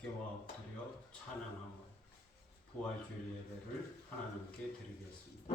주께와 엎드려 찬양하며 부활주일 예배를 하나님께 드리겠습니다.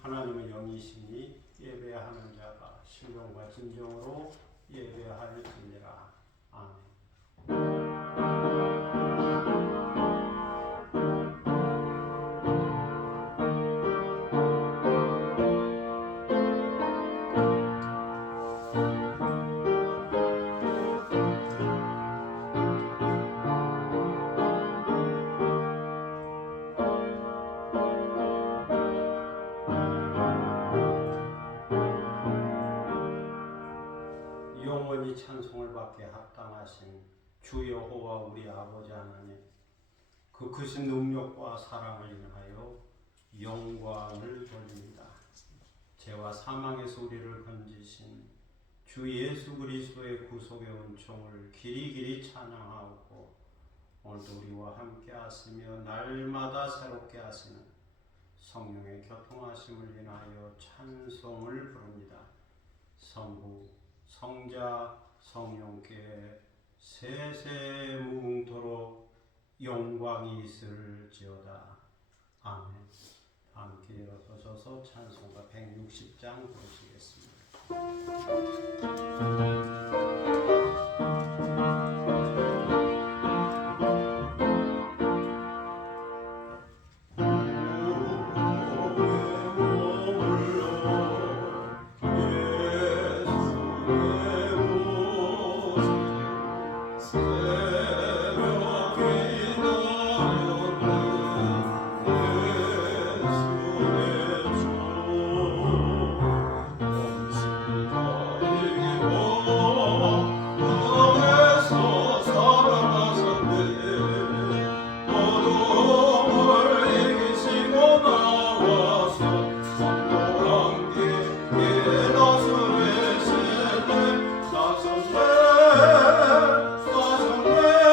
하나님은 영이시니 예배하는 자가 신령과 진정으로 예배할지니라. 아멘. 영원히 찬송을 받게 합당하신 주 여호와 우리 아버지 하나님, 그 크신 능력과 사랑을 인하여 영광을 돌립니다. 죄와 사망에서 우리를 건지신 주 예수 그리스도의 구속의 은총을 길이길이 찬양하고, 오늘도 우리와 함께 하시며 날마다 새롭게 하시는 성령의 교통하심을 인하여 찬송을 부릅니다. 성부 성자 성령께 세세 무궁토록 영광이 있을지어다. 아멘. 함께 일어서셔서 찬송가 160장 부르시겠습니다. 사성내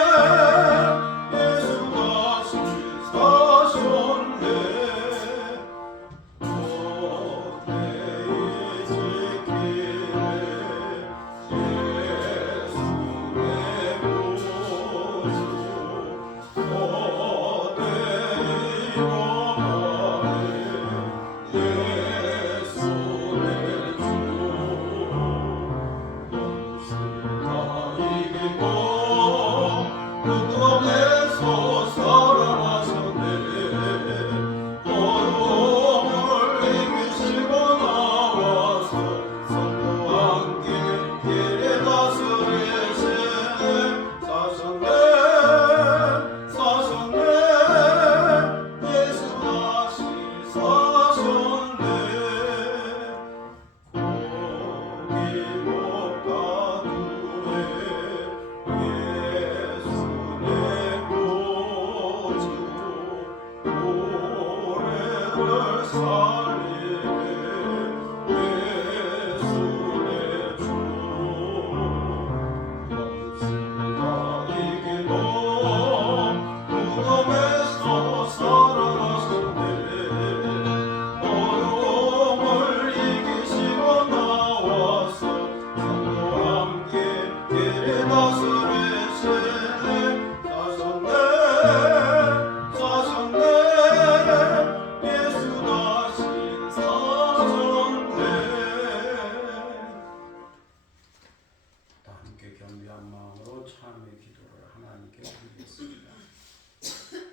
기도드리겠습니다.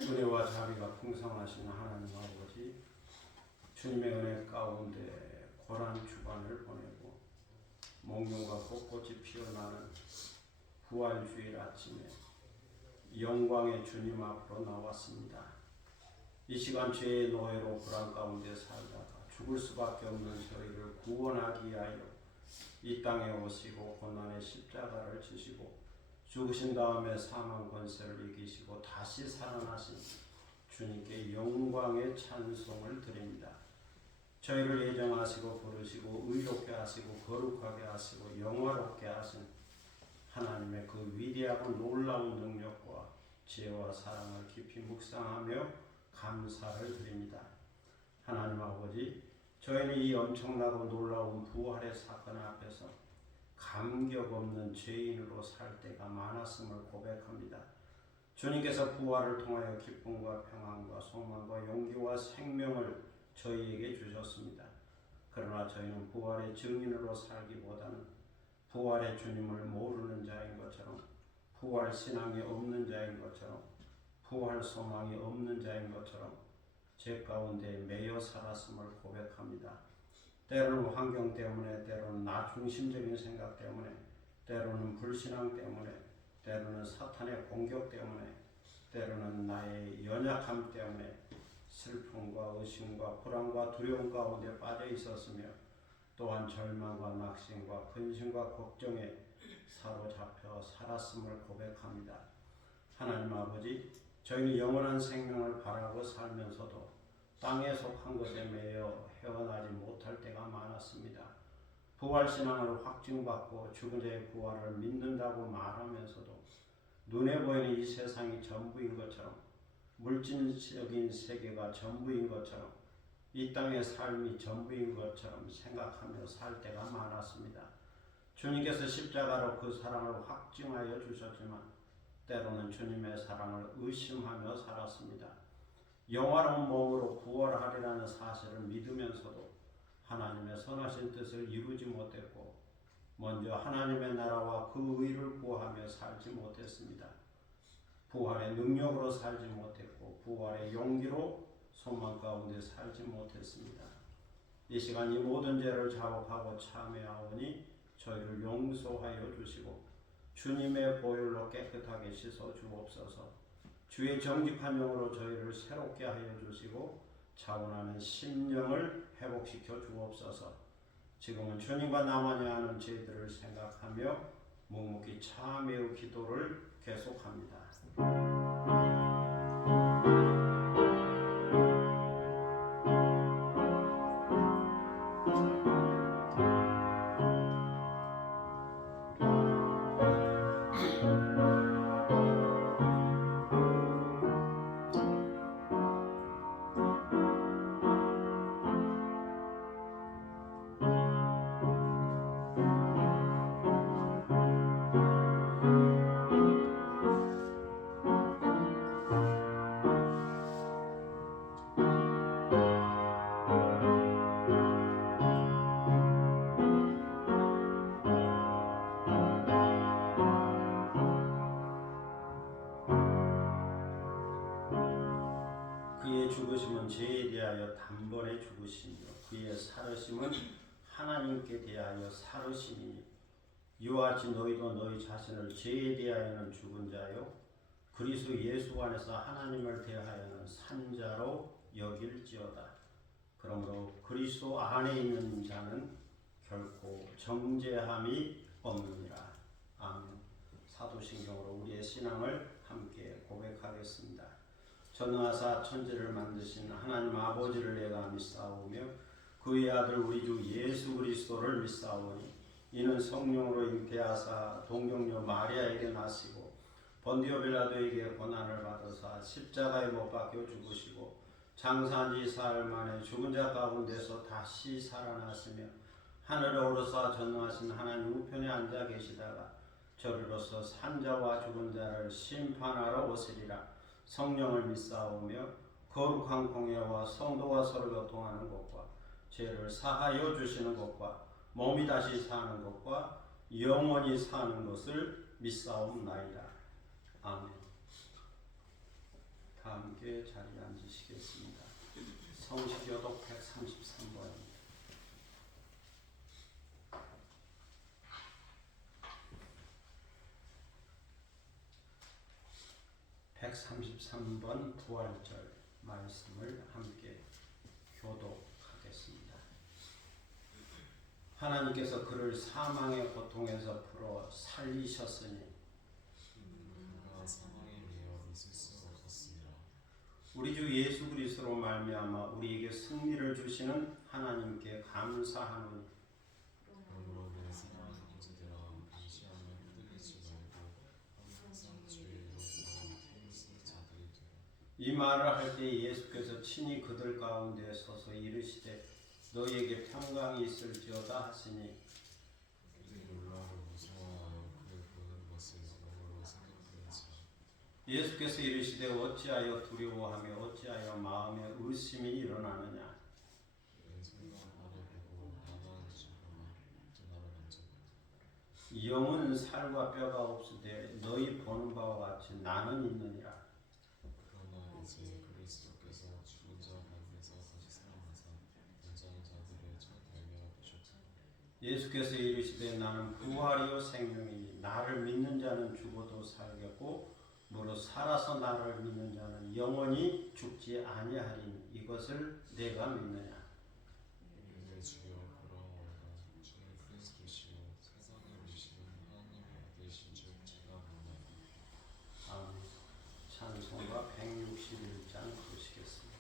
은혜와 자비가 풍성하신 하나님 아버지, 주님의 은혜 가운데 고난 주간을 보내고 목련과 벚꽃이 피어나는 부활주일 아침에 영광의 주님 앞으로 나왔습니다. 이 시간 죄의 노예로 불안 가운데 살다가 죽을 수밖에 없는 저희를 구원하기 위하여 이 땅에 오시고 고난의 십자가를 지시고 죽으신 다음에 사망 권세를 이기시고 다시 살아나신 주님께 영광의 찬송을 드립니다. 저희를 예정하시고 부르시고 의롭게 하시고 거룩하게 하시고 영화롭게 하신 하나님의 그 위대하고 놀라운 능력과 지혜와 사랑을 깊이 묵상하며 감사를 드립니다. 하나님 아버지, 저희는 이 엄청나고 놀라운 부활의 사건 앞에서 감격 없는 죄인으로 살 때가 많았음을 고백합니다. 주님께서 부활을 통하여 기쁨과 평안과 소망과 용기와 생명을 저희에게 주셨습니다. 그러나 저희는 부활의 증인으로 살기보다는 부활의 주님을 모르는 자인 것처럼, 부활 신앙이 없는 자인 것처럼, 부활 소망이 없는 자인 것처럼 죄 가운데 매여 살았음을 고백합니다. 때로는 환경 때문에, 때로는 나 중심적인 생각 때문에, 때로는 불신앙 때문에, 때로는 사탄의 공격 때문에, 때로는 나의 연약함 때문에 슬픔과 의심과 불안과 두려움 가운데 빠져 있었으며, 또한 절망과 낙심과 근심과 걱정에 사로잡혀 살았음을 고백합니다. 하나님 아버지, 저희는 영원한 생명을 바라고 살면서도 땅에 속한 것에 매여 헤어나지 못할 때가 많았습니다. 부활신앙을 확증받고 죽은 자의 부활을 믿는다고 말하면서도 눈에 보이는 이 세상이 전부인 것처럼, 물질적인 세계가 전부인 것처럼, 이 땅의 삶이 전부인 것처럼 생각하며 살 때가 많았습니다. 주님께서 십자가로 그 사랑을 확증하여 주셨지만 때로는 주님의 사랑을 의심하며 살았습니다. 영화로운 몸으로 부활하리라는 사실을 믿으면서도 하나님의 선하신 뜻을 이루지 못했고, 먼저 하나님의 나라와 그 의를 구하며 살지 못했습니다. 부활의 능력으로 살지 못했고, 부활의 용기로 소망 가운데 살지 못했습니다. 이 시간 이 모든 죄를 자복하고 참회하오니 저희를 용서하여 주시고 주님의 보혈로 깨끗하게 씻어 주옵소서. 주의 정직한 영으로 저희를 새롭게 하여 주시고 차원하는 심령을 회복시켜 주옵소서. 지금은 주님과 나만이 하는 죄들을 생각하며 묵묵히 참회의 기도를 계속합니다. 그의 죽으심은 죄에 대하여 단번에 죽으시며 그의 살으심은 하나님께 대하여 살으심이니, 이와 같이 너희도 너희 자신을 죄에 대하여는 죽은 자요 그리스도 예수 안에서 하나님을 대하여는 산 자로 여길지어다. 그러므로 그리스도 안에 있는 자는 결코 정죄함이 없느니라. 아멘. 사도신경으로 우리의 신앙을 함께 고백하겠습니다. 전능하사 천지를 만드신 하나님 아버지를 내가 믿사오며 그의 아들 우리 주 예수 그리스도를 믿사오니, 이는 성령으로 잉태하사 동정녀 마리아에게 나시고 본디오 빌라도에게 고난을 받으사 십자가에 못 박혀 죽으시고 장사한 지 사흘 만에 죽은 자 가운데서 다시 살아나시며 하늘에 오르사 전능하신 하나님 우편에 앉아 계시다가 저리로서 산자와 죽은 자를 심판하러 오시리라. 성령을 믿사오며 거룩한 공예와 성도가 서로 교통하는 것과 죄를 사하여 주시는 것과 몸이 다시 사는 것과 영원히 사는 것을 믿사옵나이다. 아멘. 가운데 자리에 앉으시겠습니다. 성시교독 133번입니다. 133번 부활절 말씀을 함께 교독하겠습니다. 하나님께서 그를 사망의 고통에서 풀어 살리셨으니 그가 사망에 매여 있을 수 없었으니라. 우리 주 예수 그리스도로 말미암아 우리에게 승리를 주시는 하나님께 감사하노니 그러므로 내 사랑하는 형제들아 근시하며 흔들리지 말고 항상 주의 이름으로 태우신 자들이 되라. 이 말을 할 때 예수께서 친히 그들 가운데 서서 이르시되 너희에게 평강이 있을지어다 하시니 그들이 놀라고 무서워하여 그를 보는 것을 영으로 생각하는지라. 예수께서 이르시되 어찌하여 두려워하며 어찌하여 마음에 의심이 일어나느냐. 내 생각 아래 보고 나만 죽으나 또 나를 만져보라. 영은 살과 뼈가 없으되 너희 보는 바와 같이 나는 있느니라. 그러나 이제 그리스도께서 죽은 자 가운데서 다시 살아나사 잠자는 자들의 첫 열매가 되셨다. 예수께서 이르시되 나는 부활이요 생명이니 나를 믿는 자는 죽어도 살겠고 무릇 살아서 나를 믿는 자는 영원히 죽지 아니하리니 이것을 내가 믿느냐. 내 주여 그러하오나 주는 그리스도시요 세상을 오시는 하나님의 아들이신 줄 제가 믿나이다. 아멘. 찬송가 161장 보시겠습니다.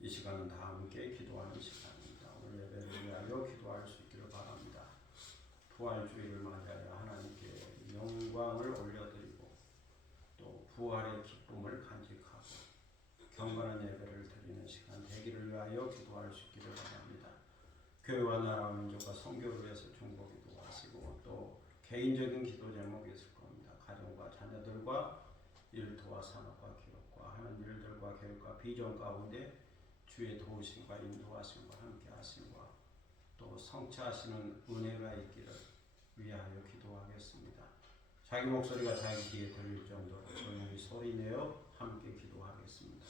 이 시간은 다 함께 기도하는 시간입니다. 오늘 예배를 위하여 기도할 수 있기를 바랍니다. 부활주의를 맞이하여 하나님께 영광을 올려드리고 또 부활의 기쁨을 간직하고 경건한 예배를 드리는 시간 되기를 위하여 기도할 수 있기를 바랍니다. 교회와 나라와 민족과 선교를 위해서 중보기도 하시고 또 개인적인 기도 제목이 있을 겁니다. 가정과 자녀들과 일터와 산업과 기업과 하는 일들과 계획과 비전 가운데 주의 도우심과 인도하심과 함께 하심과 또 성취하시는 은혜가 있기를 위하여 기도하겠습니다. 자기 목소리가 자기 귀에 들릴 정도로 조용히 소리내어 함께 기도하겠습니다.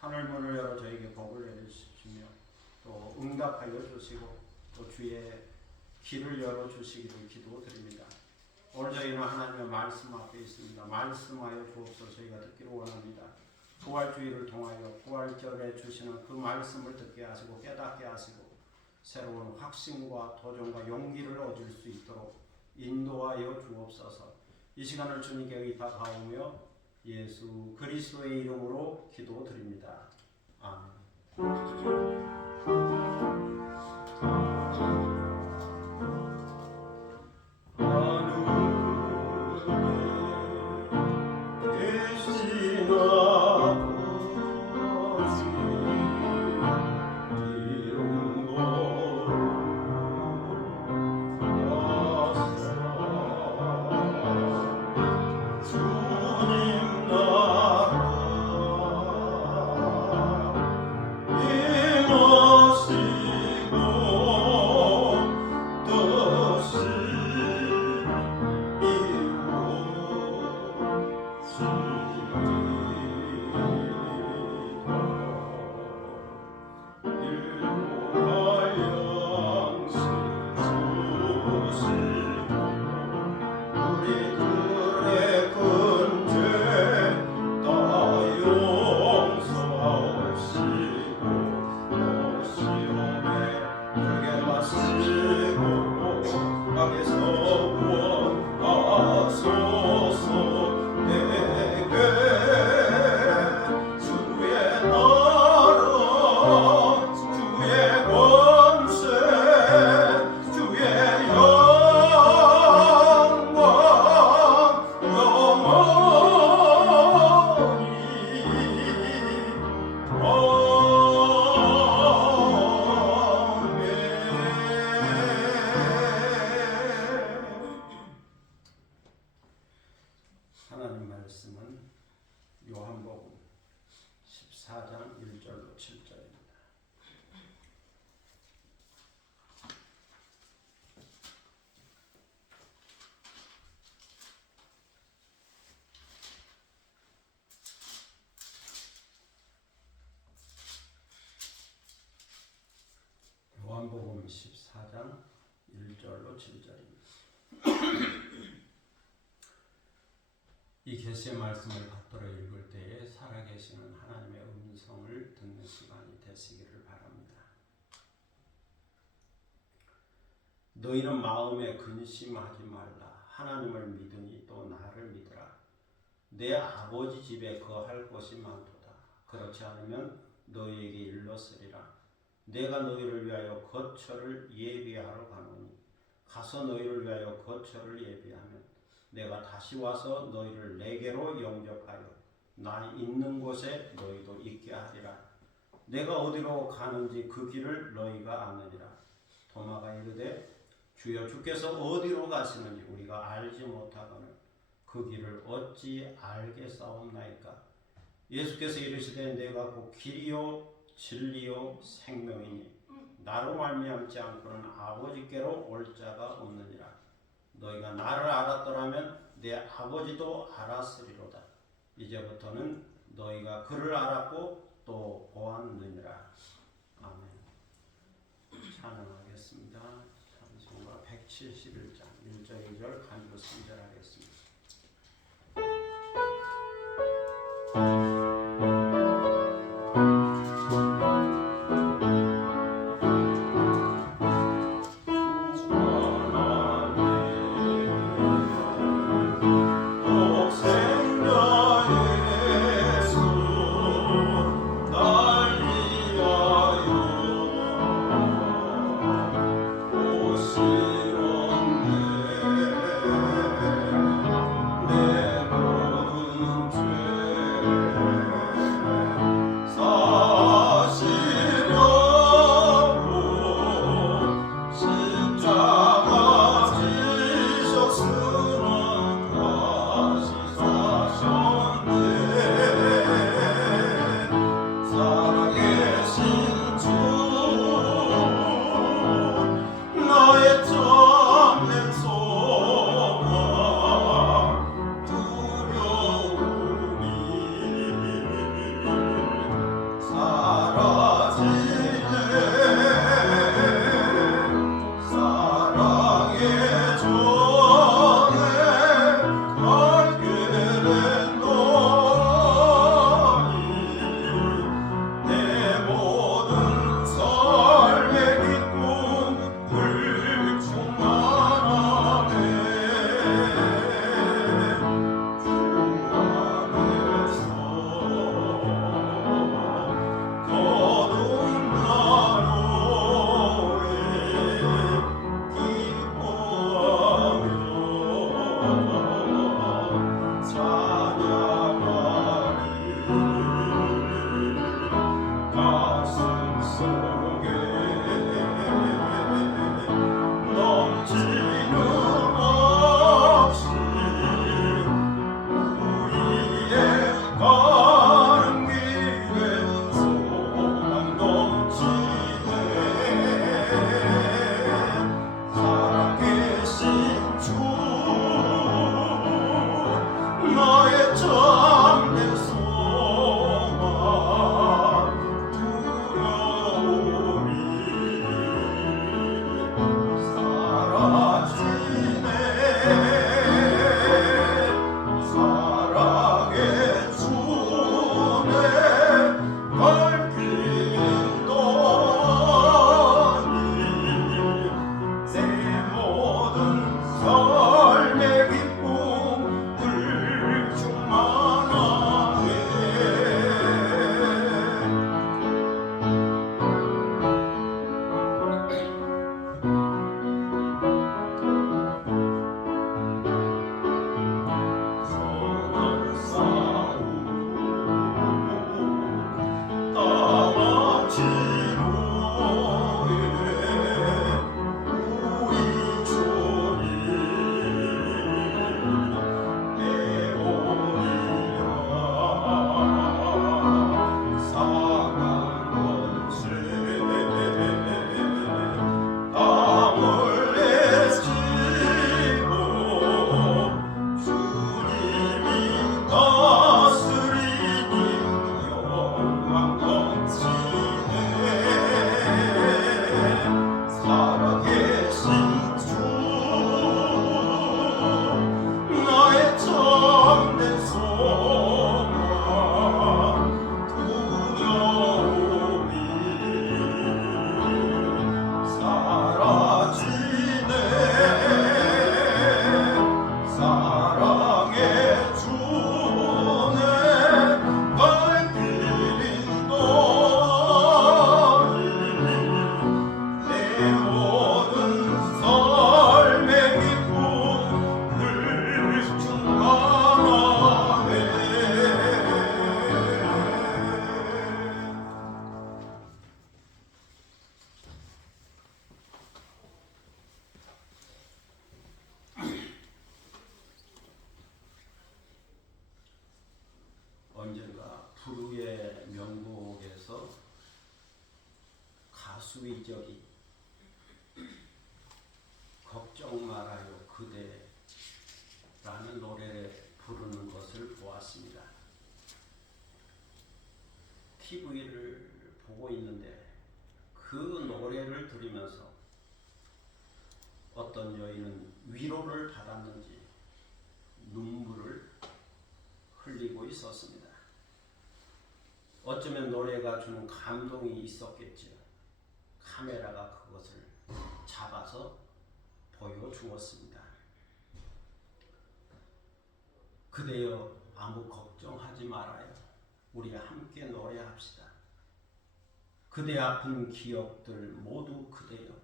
하늘 문을 열어 저에게 복을 내리시며 또 응답하여 주시고 또 주의 길을 열어 주시기를 기도드립니다. 오늘 저희는 하나님의 말씀 앞에 있습니다. 말씀하여 주옵소서. 저희가 듣기를 원합니다. 부활주의를 통하여 부활절에 주시는 그 말씀을 듣게 하시고 깨닫게 하시고 새로운 확신과 도전과 용기를 얻을 수 있도록 인도하여 주옵소서. 이 시간을 주님께 의탁하오며 예수 그리스도의 이름으로 기도드립니다. 아멘. 하나님 말씀은 요한복음 14장 1절로 7절입니다. 요한복음 14장 1절로 7절입니다. 이 계시의 말씀을 받들어 읽을 때에 살아계시는 하나님의 음성을 듣는 시간이 되시기를 바랍니다. 너희는 마음에 근심하지 말라. 하나님을 믿으니 또 나를 믿으라. 내 아버지 집에 거할 곳이 많도다. 그렇지 않으면 너희에게 일렀으리라. 내가 너희를 위하여 거처를 예비하러 가노니 가서 너희를 위하여 거처를 예비하면 내가 다시 와서 너희를 내게로 영접하여 나 있는 곳에 너희도 있게 하리라. 내가 어디로 가는지 그 길을 너희가 아느니라. 도마가 이르되 주여 주께서 어디로 가시는지 우리가 알지 못하거늘 그 길을 어찌 알겠사옵나이까. 예수께서 이르시되 내가 곧 길이요 진리요 생명이니 나로 말미암지 않고는 아버지께로 올 자가 없느니라. 너희가 나를 알았더라면 내 아버지도 알았으리로다. 이제부터는 너희가 그를 알았고 또 보았느니라. 아멘. 찬양하겠습니다. 찬송가 171장 1절 2절 간주 3절 하겠습니다. 박수위적이 걱정 말아요 그대라는 노래를 부르는 것을 보았습니다. TV를 보고 있는데 그 노래를 들으면서 어떤 여인은 위로를 받았는지 눈물을 흘리고 있었습니다. 어쩌면 노래가 주는 감동이 있었겠지요. 카메라가 그것을 잡아서 보여주었습니다. 그대여 아무 걱정하지 말아요. 우리 함께 노래합시다. 그대 아픈 기억들 모두 그대여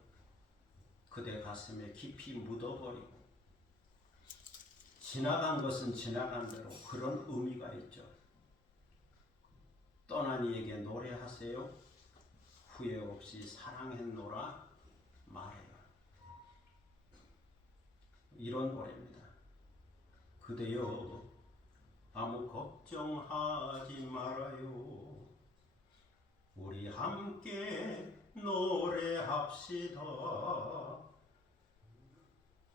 그대 가슴에 깊이 묻어버리고 지나간 것은 지나간 대로 그런 의미가 있죠. 떠난 이에게 노래하세요. 후회 없이 사랑했노라 말해요. 이런 노래입니다. 그대여 아무 걱정하지 말아요. 우리 함께 노래합시다.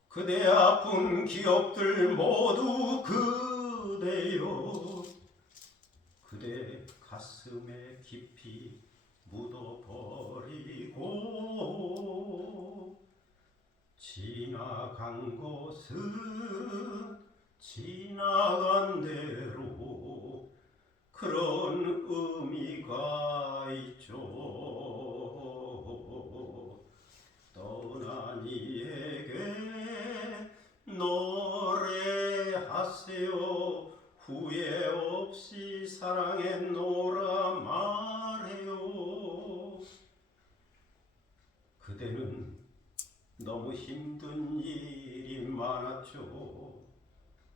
그대 아픈 기억들 모두 그대여 그대 가슴에 깊이 묻어버리고 지나간 것은 지나간 대로 그런 의미가 있죠. 떠난 이에게 노래하세요. 후회 없이 사랑했노라 말해요. 그대는 너무 힘든 일이 많았죠.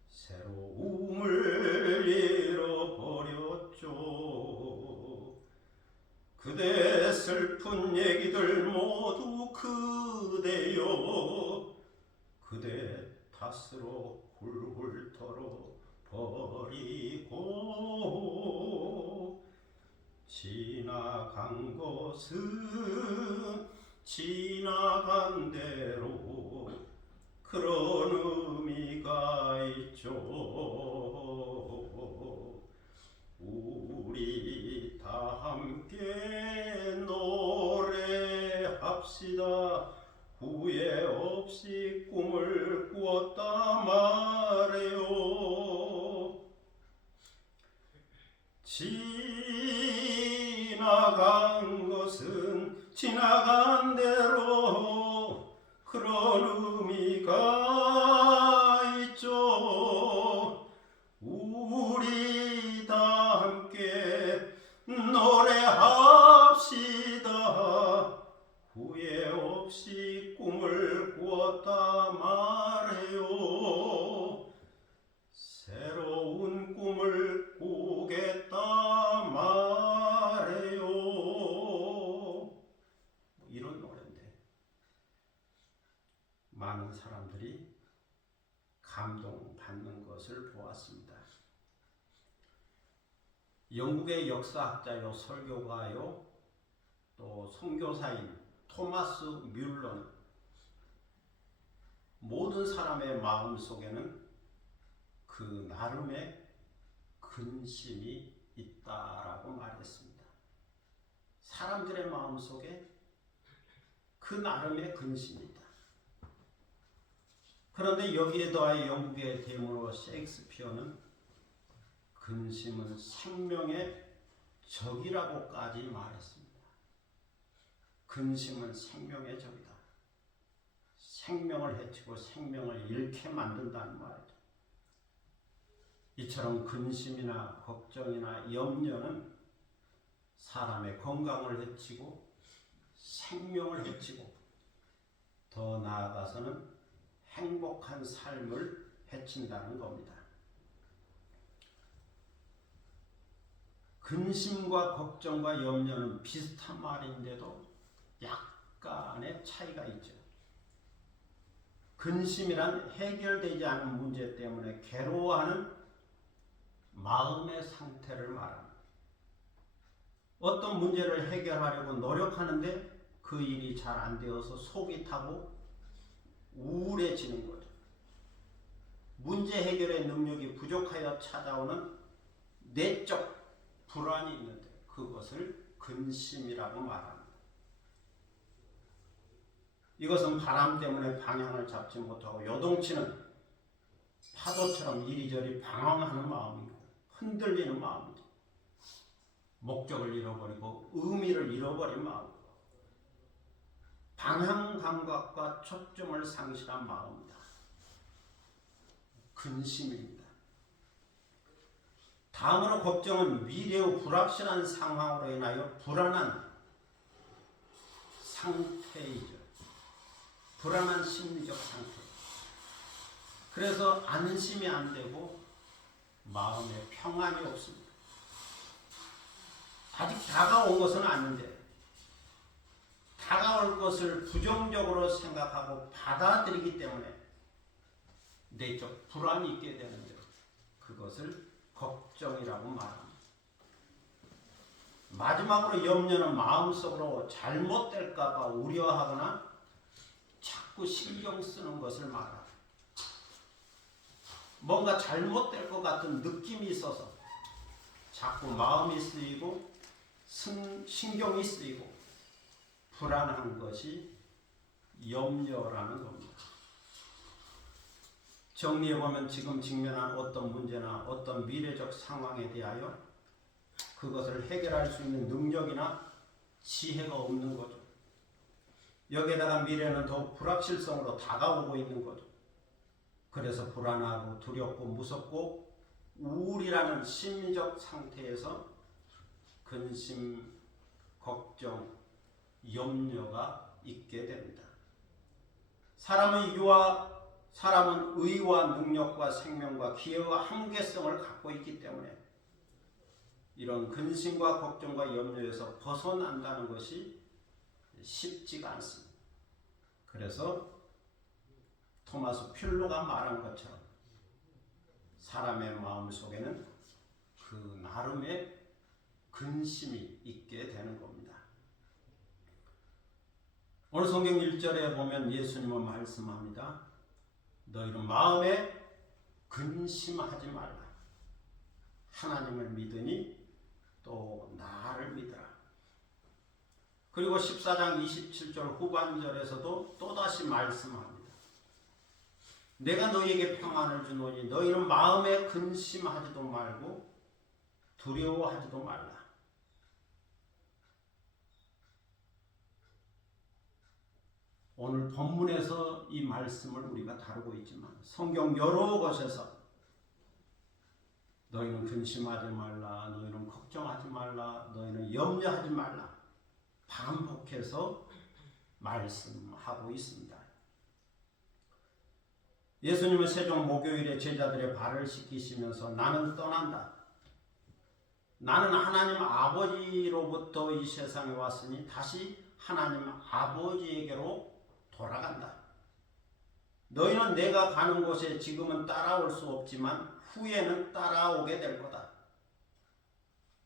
새로움을 잃어버렸죠. 그대 슬픈 얘기들 모두 그대여 그대 탓으로 훌훌 털어버리고 지나간 것은 지나간 대로 그런 의미가 있죠. 우리 다 함께 노래합시다. 후회 없이 꿈을 꾸었다 말해요. 지나간 것은 지나간 대로 그런 의미가 있죠. 우리 다 함께 노래합시다. 후회 없이 꿈을 꾸었다 말해요. 새로운 꿈을 꾸겠다 말해요. 이런 노래인데 많은 사람들이 감동받는 것을 보았습니다. 영국의 역사학자요 설교가요 또 선교사인 토마스 뮬러는 모든 사람의 마음 속에는 그 나름의 근심이 있다라고 말했습니다. 사람들의 마음 속에 그 나름의 근심이 있다. 그런데 여기에 더하여 영국의 대문호 셰익스피어는 근심은 생명의 적이라고까지 말했습니다. 근심은 생명의 적이다. 생명을 해치고 생명을 잃게 만든다는 말이죠. 이처럼 근심이나 걱정이나 염려는 사람의 건강을 해치고 생명을 해치고 더 나아가서는 행복한 삶을 해친다는 겁니다. 근심과 걱정과 염려는 비슷한 말인데도 약간의 차이가 있죠. 근심이란 해결되지 않은 문제 때문에 괴로워하는 마음의 상태를 말합니다. 어떤 문제를 해결하려고 노력하는데 그 일이 잘 안 되어서 속이 타고 우울해지는 거죠. 문제 해결의 능력이 부족하여 찾아오는 내적 불안이 있는데 그것을 근심이라고 말합니다. 이것은 바람 때문에 방향을 잡지 못하고 요동치는 파도처럼 이리저리 방황하는 마음이고 흔들리는 마음이죠. 목적을 잃어버리고 의미를 잃어버린 마음, 방향 감각과 초점을 상실한 마음이다. 근심입니다. 다음으로 걱정은 미래의 불확실한 상황으로 인하여 불안한 상태이죠. 불안한 심리적 상태. 그래서 안심이 안 되고 마음에 평안이 없습니다. 아직 다가온 것은 아닌데 다가올 것을 부정적으로 생각하고 받아들이기 때문에 내적 불안이 있게 되는데 그것을 걱정이라고 말합니다. 마지막으로 염려는 마음속으로 잘못될까 봐 우려하거나 자꾸 신경 쓰는 것을 말합니다. 뭔가 잘못될 것 같은 느낌이 있어서 자꾸 마음이 쓰이고 신경이 쓰이고 불안한 것이 염려라는 겁니다. 정리해보면 지금 직면한 어떤 문제나 어떤 미래적 상황에 대하여 그것을 해결할 수 있는 능력이나 지혜가 없는 거죠. 여기에다가 미래는 더욱 불확실성으로 다가오고 있는 거죠. 그래서 불안하고 두렵고 무섭고 우울이라는 심리적 상태에서 근심, 걱정, 염려가 있게 됩니다. 사람은 의와 능력과 생명과 기회와 한계성을 갖고 있기 때문에 이런 근심과 걱정과 염려에서 벗어난다는 것이 쉽지가 않습니다. 그래서 토마스 필로가 말한 것처럼 사람의 마음 속에는 그 나름의 근심이 있게 되는 겁니다. 오늘 성경 1절에 보면 예수님은 말씀합니다. 너희는 마음에 근심하지 말라. 하나님을 믿으니 또 나를 믿으라. 그리고 14장 27절 후반절에서도 또다시 말씀합니다. 내가 너희에게 평안을 주노니 너희는 마음에 근심하지도 말고 두려워하지도 말라. 오늘 본문에서 이 말씀을 우리가 다루고 있지만 성경 여러 곳에서 너희는 근심하지 말라, 너희는 걱정하지 말라, 너희는 염려하지 말라 반복해서 말씀하고 있습니다. 예수님은 세종 목요일에 제자들의 발을 씻기시면서 나는 떠난다. 나는 하나님 아버지로부터 이 세상에 왔으니 다시 하나님 아버지에게로 돌아간다. 너희는 내가 가는 곳에 지금은 따라올 수 없지만 후에는 따라오게 될 거다.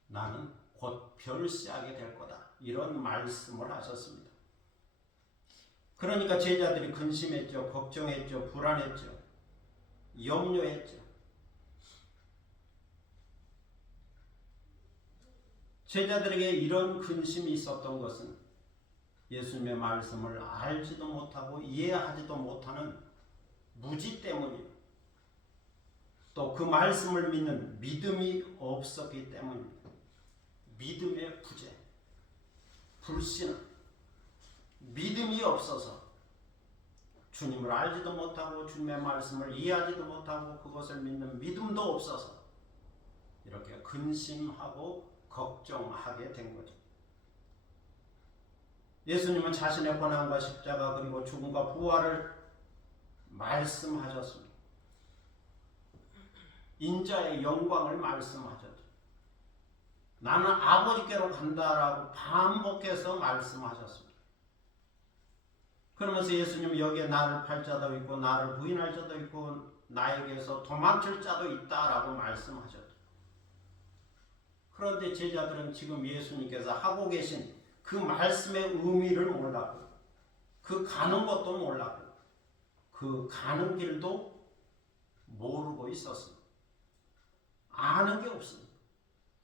나는 곧 별세하게 될 거다. 이런 말씀을 하셨습니다. 그러니까 제자들이 근심했죠. 걱정했죠. 불안했죠. 염려했죠. 제자들에게 이런 근심이 있었던 것은 예수님의 말씀을 알지도 못하고 이해하지도 못하는 무지 때문이고 또 그 말씀을 믿는 믿음이 없었기 때문입니다. 믿음의 부재, 불신은 믿음이 없어서 주님을 알지도 못하고 주님의 말씀을 이해하지도 못하고 그것을 믿는 믿음도 없어서 이렇게 근심하고 걱정하게 된 거죠. 예수님은 자신의 고난과 십자가 그리고 죽음과 부활을 말씀하셨습니다. 인자의 영광을 말씀하셨죠. 나는 아버지께로 간다라고 반복해서 말씀하셨습니다. 그러면서 예수님은 여기에 나를 팔 자도 있고 나를 부인할 자도 있고 나에게서 도망칠 자도 있다라고 말씀하셨죠. 그런데 제자들은 지금 예수님께서 하고 계신 그 말씀의 의미를 몰랐고 그 가는 것도 몰랐고 그 가는 길도 모르고 있었습니다. 아는 게 없습니다.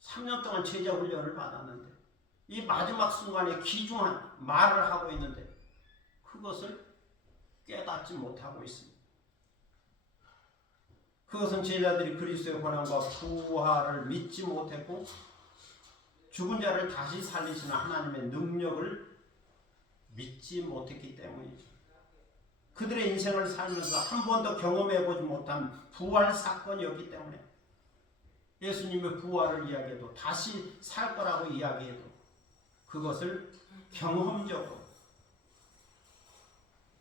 3년 동안 제자 훈련을 받았는데 이 마지막 순간에 귀중한 말을 하고 있는데 그것을 깨닫지 못하고 있습니다. 그것은 제자들이 그리스도의 고난과 부활을 믿지 못했고 죽은 자를 다시 살리시는 하나님의 능력을 믿지 못했기 때문이죠. 그들의 인생을 살면서 한 번도 경험해보지 못한 부활 사건이었기 때문에 예수님의 부활을 이야기해도 다시 살 거라고 이야기해도 그것을 경험적으로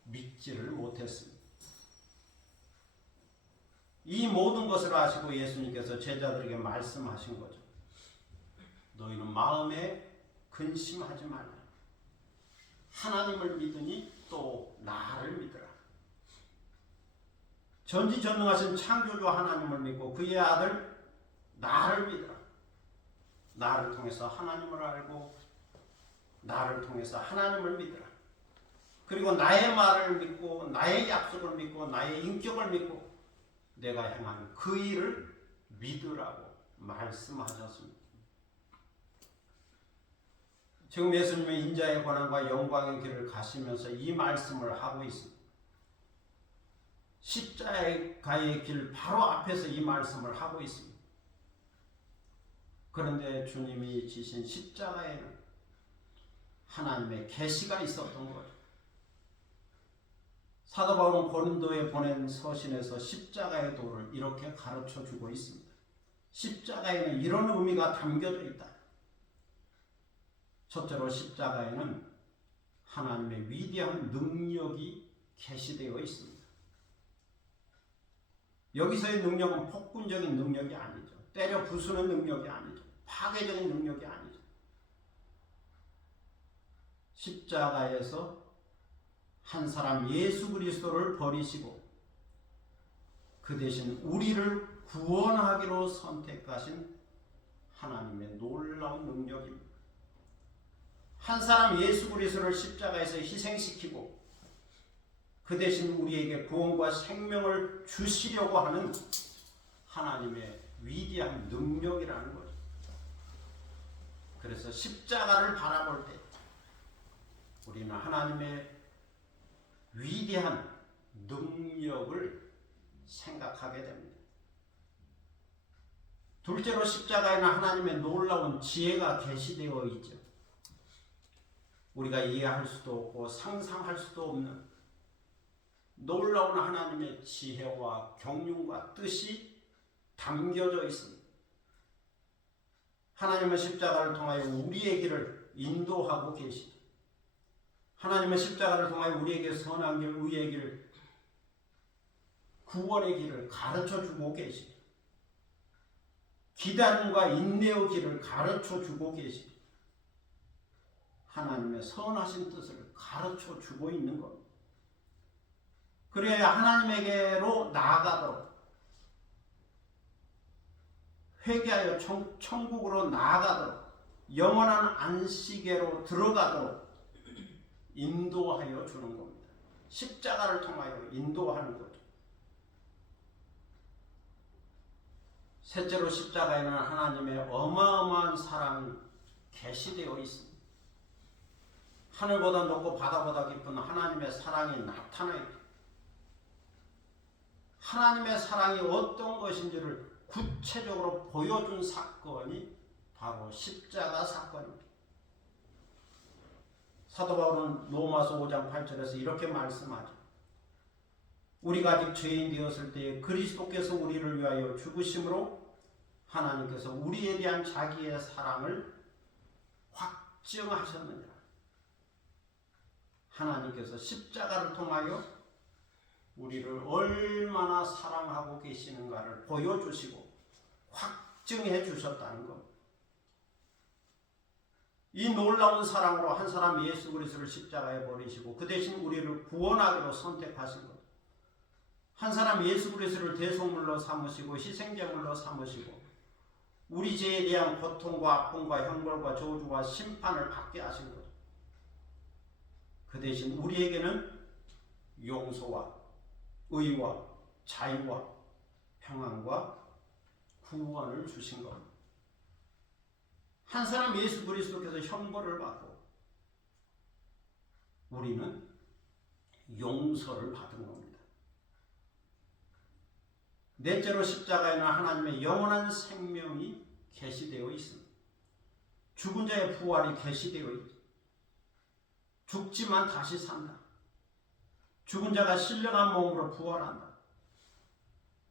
믿지를 못했습니다. 이 모든 것을 아시고 예수님께서 제자들에게 말씀하신 거죠. 너희는 마음에 근심하지 말라. 하나님을 믿으니 또 나를 믿으라. 전지전능하신 창조주 하나님을 믿고 그의 아들 나를 믿으라. 나를 통해서 하나님을 알고 나를 통해서 하나님을 믿으라. 그리고 나의 말을 믿고 나의 약속을 믿고 나의 인격을 믿고 내가 행한 그 일을 믿으라고 말씀하셨습니다. 지금 예수님의 인자의 권한과 영광의 길을 가시면서 이 말씀을 하고 있습니다. 십자가의 길 바로 앞에서 이 말씀을 하고 있습니다. 그런데 주님이 지신 십자가에는 하나님의 계시가 있었던 거죠. 사도 바울은 고린도에 보낸 서신에서 십자가의 도를 이렇게 가르쳐 주고 있습니다. 십자가에는 이런 의미가 담겨져 있다. 첫째로 십자가에는 하나님의 위대한 능력이 계시되어 있습니다. 여기서의 능력은 폭군적인 능력이 아니죠. 때려 부수는 능력이 아니죠. 파괴적인 능력이 아니죠. 십자가에서 한 사람 예수 그리스도를 버리시고 그 대신 우리를 구원하기로 선택하신 하나님의 놀라운 능력입니다. 한 사람 예수 그리스도를 십자가에서 희생시키고 그 대신 우리에게 구원과 생명을 주시려고 하는 하나님의 위대한 능력이라는 거죠. 그래서 십자가를 바라볼 때 우리는 하나님의 위대한 능력을 생각하게 됩니다. 둘째로 십자가에는 하나님의 놀라운 지혜가 계시되어 있죠. 우리가 이해할 수도 없고 상상할 수도 없는 놀라운 하나님의 지혜와 경륜과 뜻이 담겨져 있습니다. 하나님은 십자가를 통하여 우리의 길을 인도하고 계시죠. 하나님은 십자가를 통하여 우리에게 선한 길, 의의 길, 구원의 길을 가르쳐주고 계시죠. 기다림과 인내의 길을 가르쳐주고 계시죠. 하나님의 선하신 뜻을 가르쳐주고 있는 겁니다. 그래야 하나님에게로 나아가도록 회개하여 천국으로 나아가도록 영원한 안식에로 들어가도록 인도하여 주는 겁니다. 십자가를 통하여 인도하는 거죠. 셋째로 십자가에는 하나님의 어마어마한 사랑이 계시되어 있습니다. 하늘보다 높고 바다보다 깊은 하나님의 사랑이 나타나 있다. 하나님의 사랑이 어떤 것인지를 구체적으로 보여준 사건이 바로 십자가 사건입니다. 사도 바울은 로마서 5장 8절에서 이렇게 말씀하죠. 우리가 아직 죄인 되었을 때에 그리스도께서 우리를 위하여 죽으심으로 하나님께서 우리에 대한 자기의 사랑을 확증하셨느니라. 하나님께서 십자가를 통하여 우리를 얼마나 사랑하고 계시는가를 보여주시고 확증해 주셨다는 겁니다. 이 놀라운 사랑으로 한 사람 예수 그리스도를 십자가에 버리시고 그 대신 우리를 구원하기로 선택하신 것. 한 사람 예수 그리스도를 대속물로 삼으시고 희생제물로 삼으시고 우리 죄에 대한 고통과 아픔과 형벌과 저주와 심판을 받게 하신 것. 그 대신 우리에게는 용서와 의와 자유와 평안과 구원을 주신 겁니다. 한 사람 예수 그리스도께서 형벌을 받고 우리는 용서를 받은 겁니다. 넷째로 십자가에는 하나님의 영원한 생명이 계시되어 있습니다. 죽은 자의 부활이 계시되어 있습니다. 죽지만 다시 산다. 죽은 자가 신령한 몸으로 부활한다.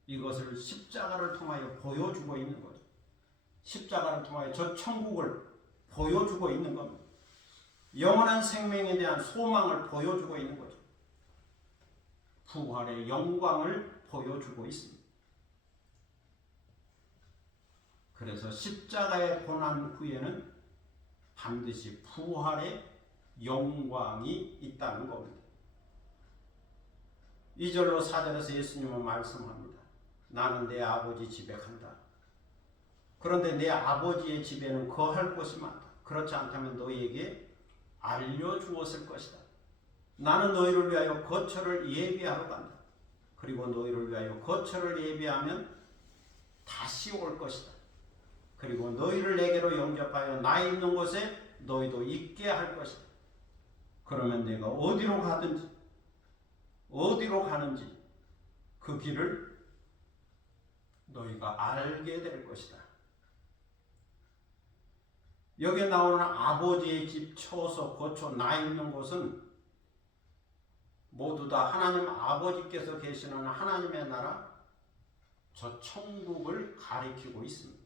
이것을 십자가를 통하여 보여주고 있는 거죠. 십자가를 통하여 저 천국을 보여주고 있는 겁니다. 영원한 생명에 대한 소망을 보여주고 있는 거죠. 부활의 영광을 보여주고 있습니다. 그래서 십자가의 고난 후에는 반드시 부활의 영광이 있다는 겁니다. 2절로 4절에서 예수님은 말씀합니다. 나는 내 아버지 집에 간다. 그런데 내 아버지의 집에는 거할 곳이 많다. 그렇지 않다면 너희에게 알려주었을 것이다. 나는 너희를 위하여 거처를 예비하러 간다. 그리고 너희를 위하여 거처를 예비하면 다시 올 것이다. 그리고 너희를 내게로 영접하여 나 있는 곳에 너희도 있게 할 것이다. 그러면 내가 어디로 가든지 어디로 가는지 그 길을 너희가 알게 될 것이다. 여기에 나오는 아버지의 집, 처소, 거처, 나 있는 곳은 모두 다 하나님 아버지께서 계시는 하나님의 나라, 저 천국을 가리키고 있습니다.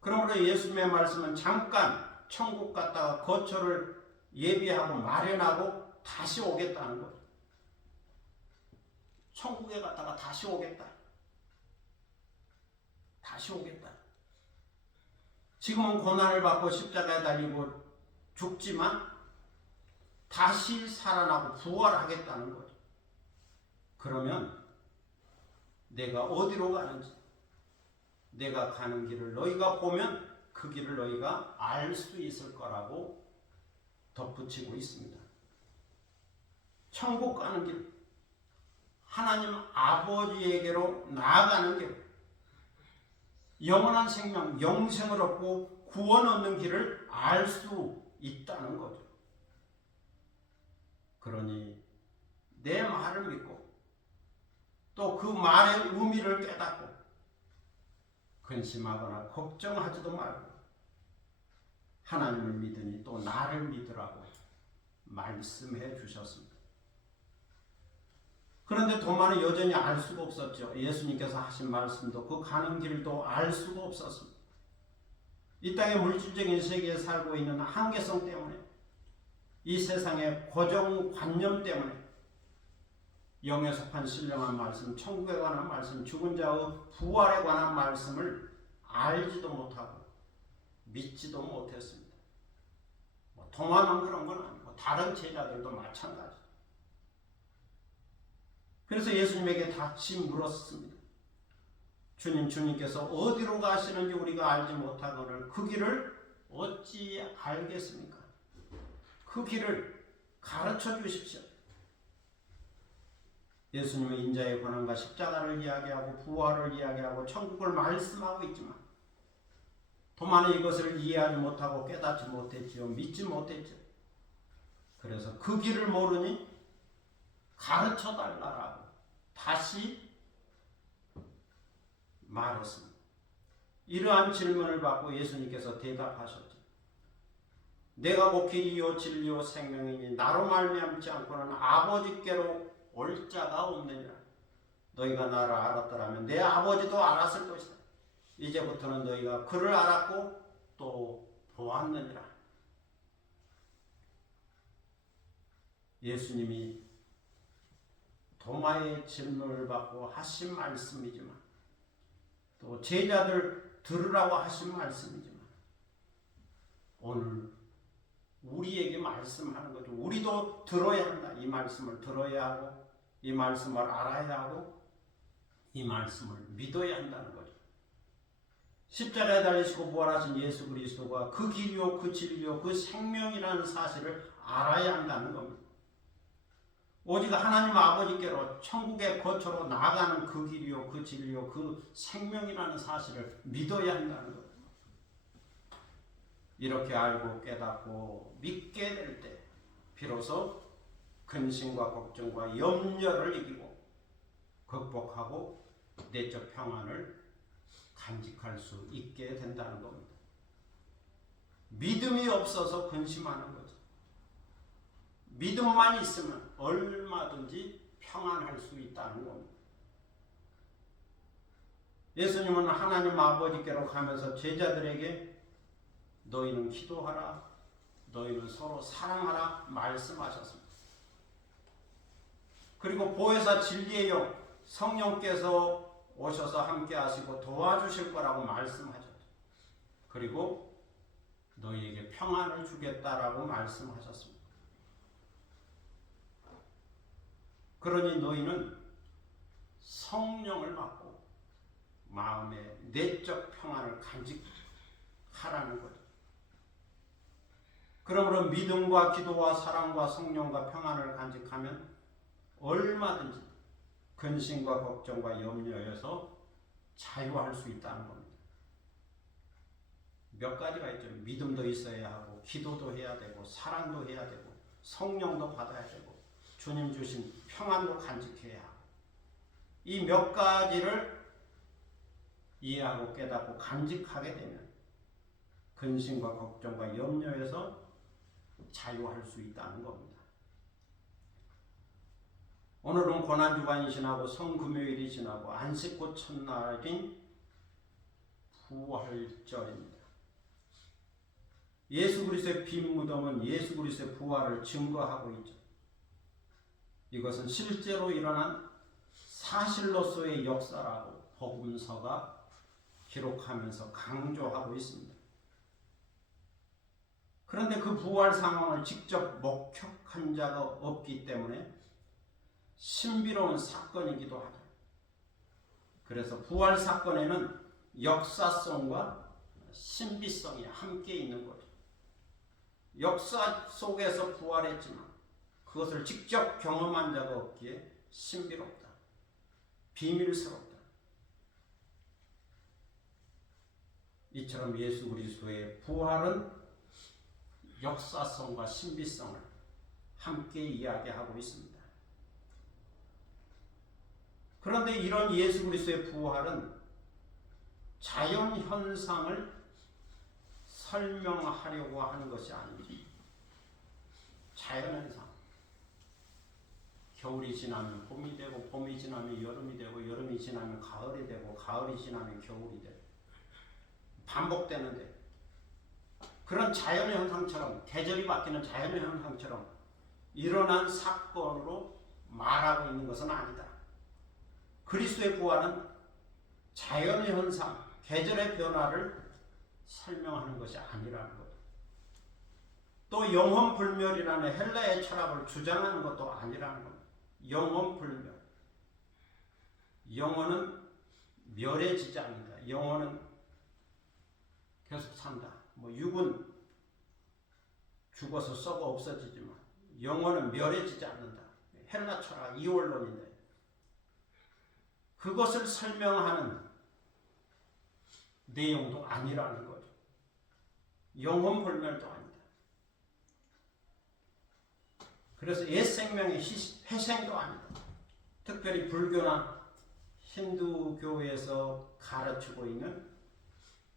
그러므로 예수님의 말씀은 잠깐 천국 갔다가 거처를 예비하고 마련하고 다시 오겠다는 거예요. 천국에 갔다가 다시 오겠다. 다시 오겠다. 지금은 고난을 받고 십자가에 달리고 죽지만 다시 살아나고 부활하겠다는 거죠. 그러면 내가 어디로 가는지 내가 가는 길을 너희가 보면 그 길을 너희가 알 수 있을 거라고 덧붙이고 있습니다. 천국 가는 길, 하나님 아버지에게로 나아가는 길, 영원한 생명, 영생을 얻고 구원 얻는 길을 알 수 있다는 거죠. 그러니 내 말을 믿고 또 그 말의 의미를 깨닫고 근심하거나 걱정하지도 말고 하나님을 믿으니 또 나를 믿으라고 말씀해 주셨습니다. 그런데 도마는 여전히 알 수가 없었죠. 예수님께서 하신 말씀도 그 가는 길도 알 수가 없었습니다. 이 땅의 물질적인 세계에 살고 있는 한계성 때문에 이 세상의 고정관념 때문에 영에 속한 신령한 말씀, 천국에 관한 말씀, 죽은 자의 부활에 관한 말씀을 알지도 못하고 믿지도 못했습니다. 동화만 그런 건 아니고 다른 제자들도 마찬가지. 그래서 예수님에게 다시 물었습니다. 주님께서 어디로 가시는지 우리가 알지 못하거늘 그 길을 어찌 알겠습니까? 그 길을 가르쳐 주십시오. 예수님은 인자의 고난과 십자가를 이야기하고 부활을 이야기하고 천국을 말씀하고 있지만 도마는 이것을 이해하지 못하고 깨닫지 못했지요. 믿지 못했죠. 그래서 그 길을 모르니 가르쳐 달라고 다시 말했습니다. 이러한 질문을 받고 예수님께서 대답하셨죠. 내가 곧 길이요 진리요 생명이니 나로 말미암지 않고는 아버지께로 올 자가 없느니라. 너희가 나를 알았더라면 내 아버지도 알았을 것이다. 이제부터는 너희가 그를 알았고 또 보았느니라. 예수님이 도마의 질문을 받고 하신 말씀이지만 또 제자들 들으라고 하신 말씀이지만 오늘 우리에게 말씀하는 거죠. 우리도 들어야 한다. 이 말씀을 들어야 하고 이 말씀을 알아야 하고 이 말씀을 믿어야 한다는 거죠. 십자가에 달리시고 부활하신 예수 그리스도가 그 길이요 그 진리요 그 생명이라는 사실을 알아야 한다는 겁니다. 오직 하나님 아버지께로 천국의 거처로 나아가는 그 길이요 그 진리요 그 생명이라는 사실을 믿어야 한다는 겁니다. 이렇게 알고 깨닫고 믿게 될 때 비로소 근심과 걱정과 염려를 이기고 극복하고 내적 평안을 간직할 수 있게 된다는 겁니다. 믿음이 없어서 근심하는 거죠. 믿음만 있으면 얼마든지 평안할 수 있다는 겁니다. 예수님은 하나님 아버지께로 가면서 제자들에게 너희는 기도하라, 너희는 서로 사랑하라 말씀하셨습니다. 그리고 보혜사 진리의 영 성령께서 오셔서 함께 하시고 도와주실 거라고 말씀하셨죠. 그리고 너희에게 평안을 주겠다라고 말씀하셨습니다. 그러니 너희는 성령을 받고 마음의 내적 평안을 간직하라는 거죠. 그러므로 믿음과 기도와 사랑과 성령과 평안을 간직하면 얼마든지 근심과 걱정과 염려에서 자유할 수 있다는 겁니다. 몇 가지가 있죠. 믿음도 있어야 하고 기도도 해야 되고 사랑도 해야 되고 성령도 받아야 되고 주님 주신 평안도 간직해야 하고 이 몇 가지를 이해하고 깨닫고 간직하게 되면 근심과 걱정과 염려에서 자유할 수 있다는 겁니다. 오늘은 고난주간이 지나고 성금요일이 지나고 안식구 첫날인 부활절입니다. 예수 그리스도의 빈 무덤은 예수 그리스도의 부활을 증거하고 있죠. 이것은 실제로 일어난 사실로서의 역사라고 복음서가 기록하면서 강조하고 있습니다. 그런데 그 부활 상황을 직접 목격한 자가 없기 때문에 신비로운 사건이기도 하죠. 그래서 부활 사건에는 역사성과 신비성이 함께 있는 거죠. 역사 속에서 부활했지만 그것을 직접 경험한 자가 없기에 신비롭다. 비밀스럽다. 이처럼 예수 그리스도의 부활은 역사성과 신비성을 함께 이야기하고 있습니다. 그런데 이런 예수 그리스도의 부활은 자연 현상을 설명하려고 하는 것이 아닙니다. 자연 현상. 겨울이 지나면 봄이 되고 봄이 지나면 여름이 되고 여름이 지나면 가을이 되고 가을이 지나면 겨울이 되고 반복되는데 그런 자연의 현상처럼 계절이 바뀌는 자연의 현상처럼 일어난 사건으로 말하고 있는 것은 아니다. 그리스도의 부활은 자연의 현상, 계절의 변화를 설명하는 것이 아니라는 것. 또 영혼불멸이라는 헬라의 철학을 주장하는 것도 아니라는 것. 영혼불멸. 영혼은 멸해지지 않는다. 영혼은 계속 산다. 육은 죽어서 썩어 없어지지만 영혼은 멸해지지 않는다. 헬라 철학 이원론인데 그것을 설명하는 내용도 아니라는 거죠. 영혼불멸도 아니다. 그래서 옛 생명의 회생도 아니다. 특별히 불교나 힌두교에서 가르치고 있는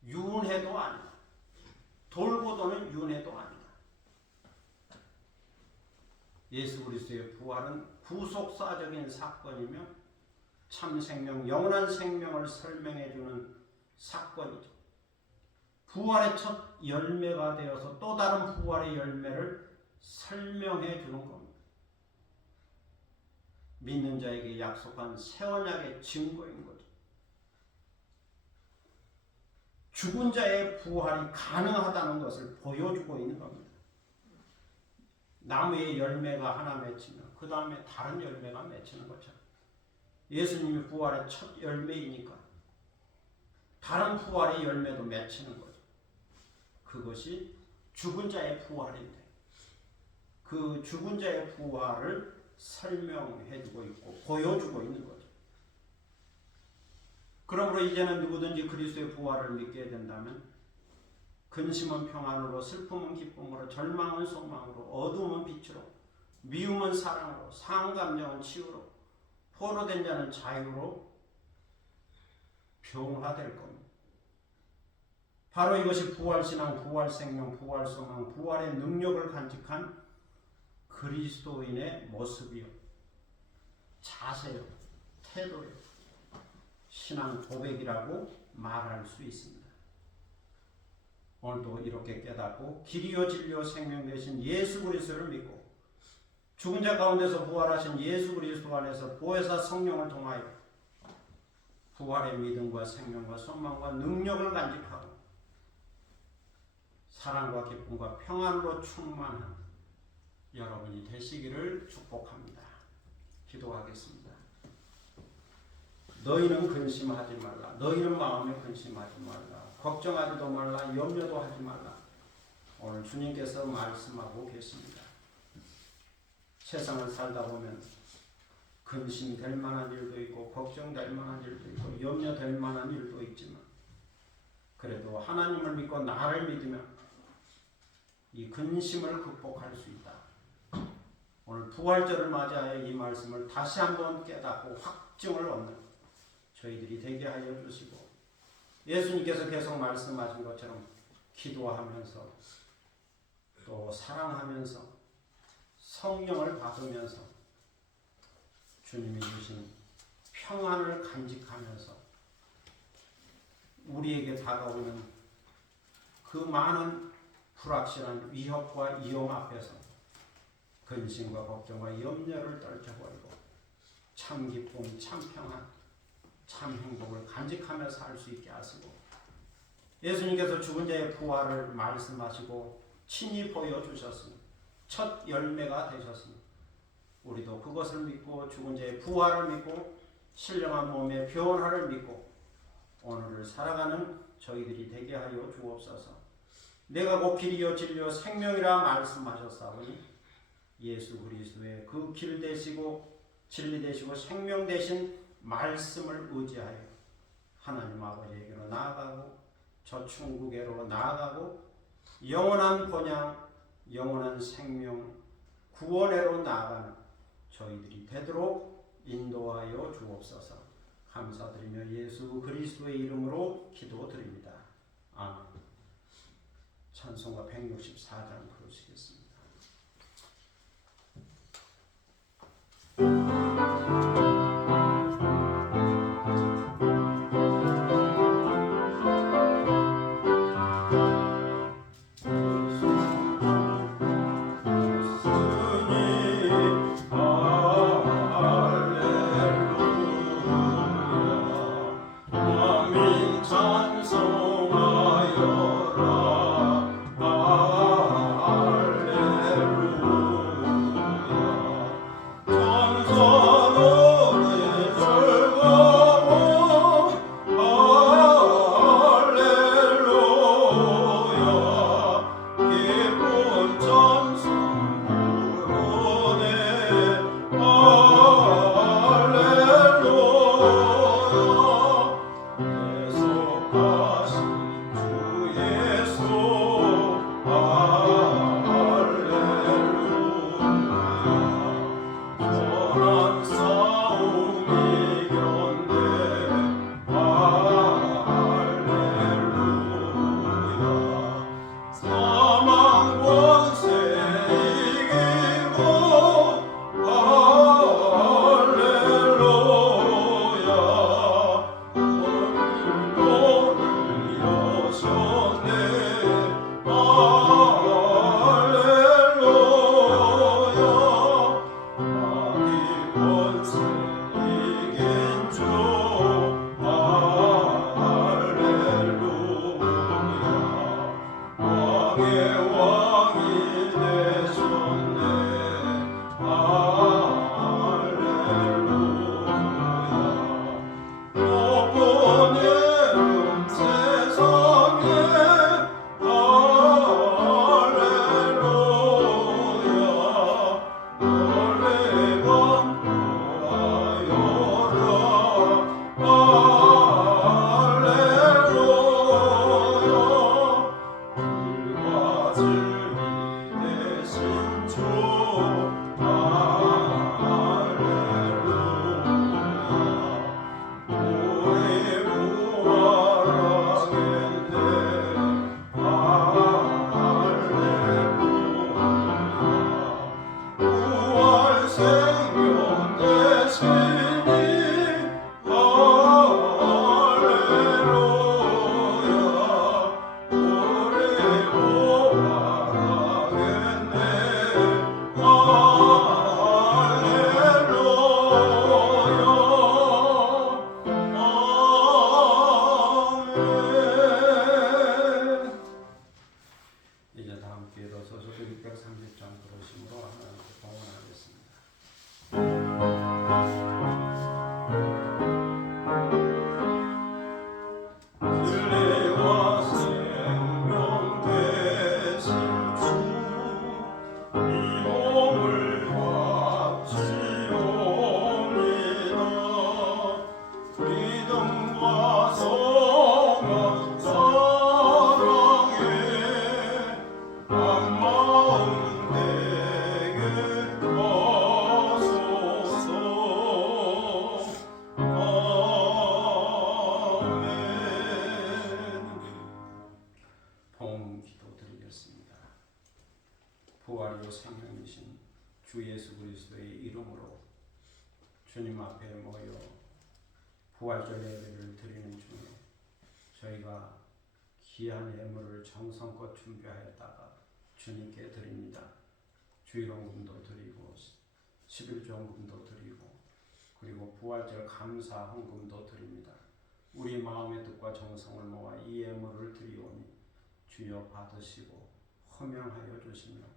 윤회도 아니다. 돌고 도는 윤회도 아니다. 예수 그리스도의 부활은 구속사적인 사건이며 참 생명, 영원한 생명을 설명해주는 사건이죠. 부활의 첫 열매가 되어서 또 다른 부활의 열매를 설명해주는 겁니다. 믿는 자에게 약속한 새 언약의 증거인 거죠. 죽은 자의 부활이 가능하다는 것을 보여주고 있는 겁니다. 나무의 열매가 하나 맺히면 그 다음에 다른 열매가 맺히는 것처럼 예수님이 부활의 첫 열매이니까 다른 부활의 열매도 맺히는 거죠. 그것이 죽은 자의 부활인데 그 죽은 자의 부활을 설명해주고 있고 보여주고 있는 거죠. 그러므로 이제는 누구든지 그리스도의 부활을 믿게 된다면 근심은 평안으로, 슬픔은 기쁨으로, 절망은 소망으로, 어두움은 빛으로, 미움은 사랑으로, 상한 감정은 치유로, 포로된 자는 자유로 변화될 겁니다. 바로 이것이 부활신앙, 부활생명, 부활소망, 부활의 능력을 간직한 그리스도인의 모습이요, 자세요, 태도요, 신앙 고백이라고 말할 수 있습니다. 오늘도 이렇게 깨닫고 길이요 진리요 생명 되신 예수 그리스도를 믿고 죽은 자 가운데서 부활하신 예수 그리스도 안에서 보혜사 성령을 통하여 부활의 믿음과 생명과 소망과 능력을 간직하고 사랑과 기쁨과 평안으로 충만한 여러분이 되시기를 축복합니다. 기도하겠습니다. 너희는 근심하지 말라. 너희는 마음에 근심하지 말라. 걱정하지도 말라. 염려도 하지 말라. 오늘 주님께서 말씀하고 계십니다. 세상을 살다 보면 근심될 만한 일도 있고 걱정될 만한 일도 있고 염려될 만한 일도 있지만 그래도 하나님을 믿고 나를 믿으면 이 근심을 극복할 수 있다. 오늘 부활절을 맞이하여 이 말씀을 다시 한번 깨닫고 확증을 얻는 저희들이 되게 하여 주시고 예수님께서 계속 말씀하신 것처럼 기도하면서 또 사랑하면서 성령을 받으면서 주님이 주신 평안을 간직하면서 우리에게 다가오는 그 많은 불확실한 위협과 위험 앞에서 근심과 걱정과 염려를 떨쳐버리고 참 기쁨, 참 평안, 참 행복을 간직하며 살 수 있게 하시고 예수님께서 죽은 자의 부활을 말씀하시고 친히 보여주셨으니 첫 열매가 되셨으니 우리도 그것을 믿고 죽은 자의 부활을 믿고 신령한 몸의 변화를 믿고 오늘을 살아가는 저희들이 되게 하여 주옵소서. 내가 곧 길이요 진리요 생명이라 말씀하셨사오니 예수 그리스도의 그 길 되시고 진리 되시고 생명 되신 말씀을 의지하여 하나님 아버지에게로 나아가고 저 천국에로 나아가고 영원한 본향, 영원한 생명, 구원에로 나아가는 저희들이 되도록 인도하여 주옵소서. 감사드리며 예수 그리스도의 이름으로 기도드립니다. 아멘. 찬송가 164장 부르시겠습니다. 사망 권세 부활이요 생명이신 주 예수 그리스도의 이름으로 주님 앞에 모여 부활절 예배를 드리는 중에 저희가 귀한 예물을 정성껏 준비하였다가 주님께 드립니다. 주일원금도 드리고 11조원금도 드리고 그리고 부활절 감사 헌금도 드립니다. 우리 마음의 뜻과 정성을 모아 이 예물을 드리오니 주여 받으시고 허명하여 주시며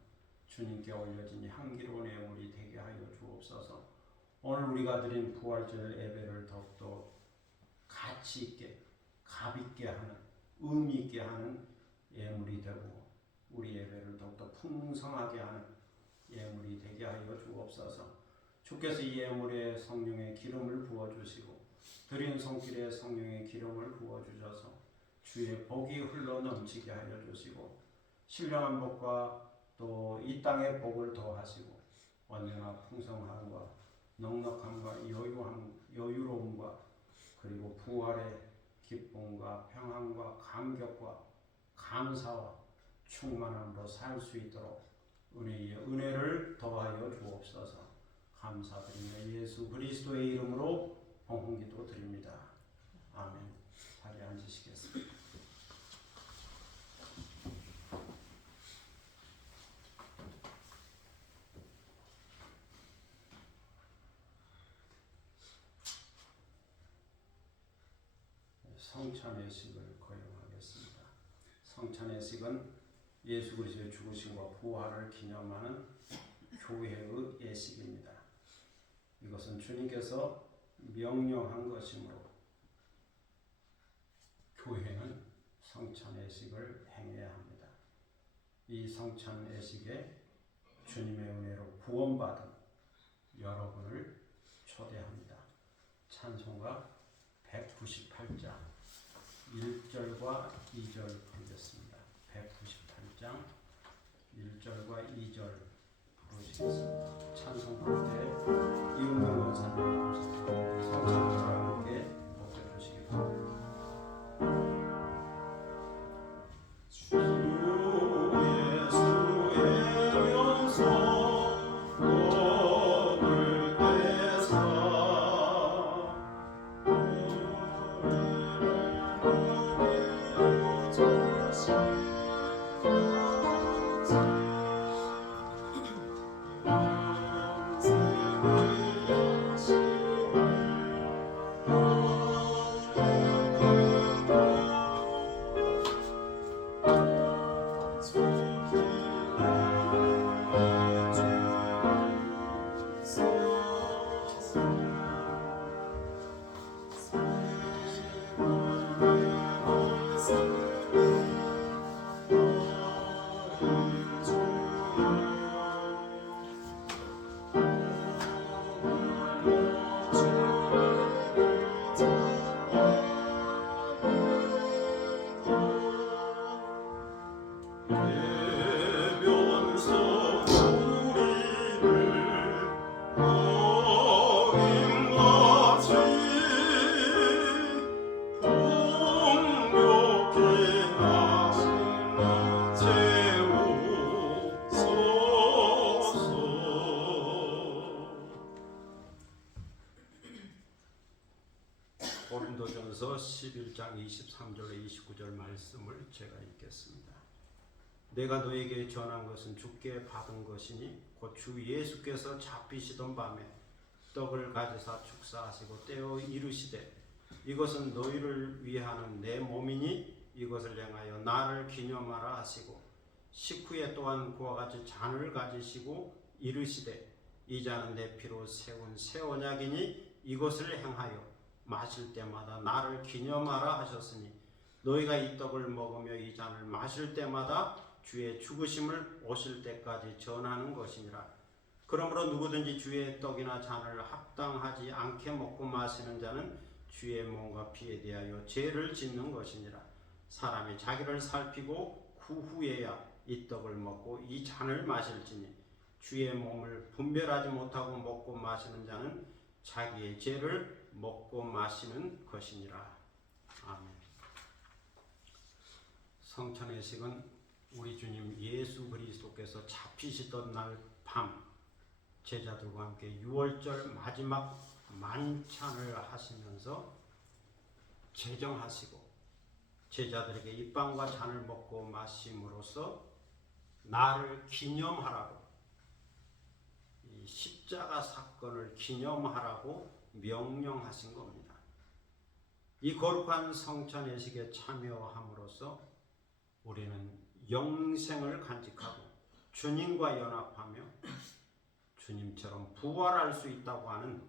주님께 올려진 향기로운 예물이 되게 하여 주옵소서. 오늘 우리가 드린 부활절 예배를 더욱더 가치 있게 값있게 하는 의미 있게 하는 예물이 되고 우리 예배를 더욱더 풍성하게 하는 예물이 되게 하여 주옵소서. 주께서 이 예물에 성령의 기름을 부어주시고 드린 손길에 성령의 기름을 부어주셔서 주의 복이 흘러 넘치게 하여 주시고 신령한 복과 또 이 땅의 복을 더하시고 언제나 풍성함과 넉넉함과 여유로움과 그리고 부활의 기쁨과 평안과 감격과 감사와 충만함으로 살 수 있도록 은혜의 은혜를 더하여 주옵소서. 감사드리며 예수 그리스도의 이름으로 봉헌기도 드립니다. 아멘. 자리에 앉으시겠습니다. 성찬예식을 거행하겠습니다. 성찬예식은 예수 그리스도의 죽으심과 부활을 기념하는 교회의 예식입니다. 이것은 주님께서 명령한 것이므로 교회는 성찬예식을 행해야 합니다. 이 성찬예식에 주님의 은혜로 구원받은 여러분을 초대합니다. 찬송가 198장 1절과 2절 부르겠습니다. 198장 1절과 2절 부르시겠습니다. 찬송 부를 때 이은경 원사님 성찬절과 함께 높여주시기 바랍니다. 고린도전서 11장 23절로 29절 말씀을 제가 읽겠습니다. 내가 너에게 전한 것은 주께 받은 것이니 곧 주 예수께서 잡히시던 밤에 떡을 가지사 축사하시고 떼어 이르시되 이것은 너희를 위하는 내 몸이니 이것을 행하여 나를 기념하라 하시고 식후에 또한 그와 같이 잔을 가지시고 이르시되 이 잔은 내 피로 세운 새 언약이니 이것을 행하여 마실 때마다 나를 기념하라 하셨으니 너희가 이 떡을 먹으며 이 잔을 마실 때마다 주의 죽으심을 오실 때까지 전하는 것이니라. 그러므로 누구든지 주의 떡이나 잔을 합당하지 않게 먹고 마시는 자는 주의 몸과 피에 대하여 죄를 짓는 것이니라. 사람이 자기를 살피고 그 후에야 이 떡을 먹고 이 잔을 마실지니 주의 몸을 분별하지 못하고 먹고 마시는 자는 자기의 죄를 먹고 마시는 것이니라. 아멘. 성찬의식은 우리 주님 예수 그리스도께서 잡히시던 날 밤 제자들과 함께 유월절 마지막 만찬을 하시면서 제정하시고 제자들에게 이 빵과 잔을 먹고 마심으로써 나를 기념하라고, 이 십자가 사건을 기념하라고 명령하신 겁니다. 이 거룩한 성찬 예식에 참여함으로써 우리는 영생을 간직하고 주님과 연합하며 주님처럼 부활할 수 있다고 하는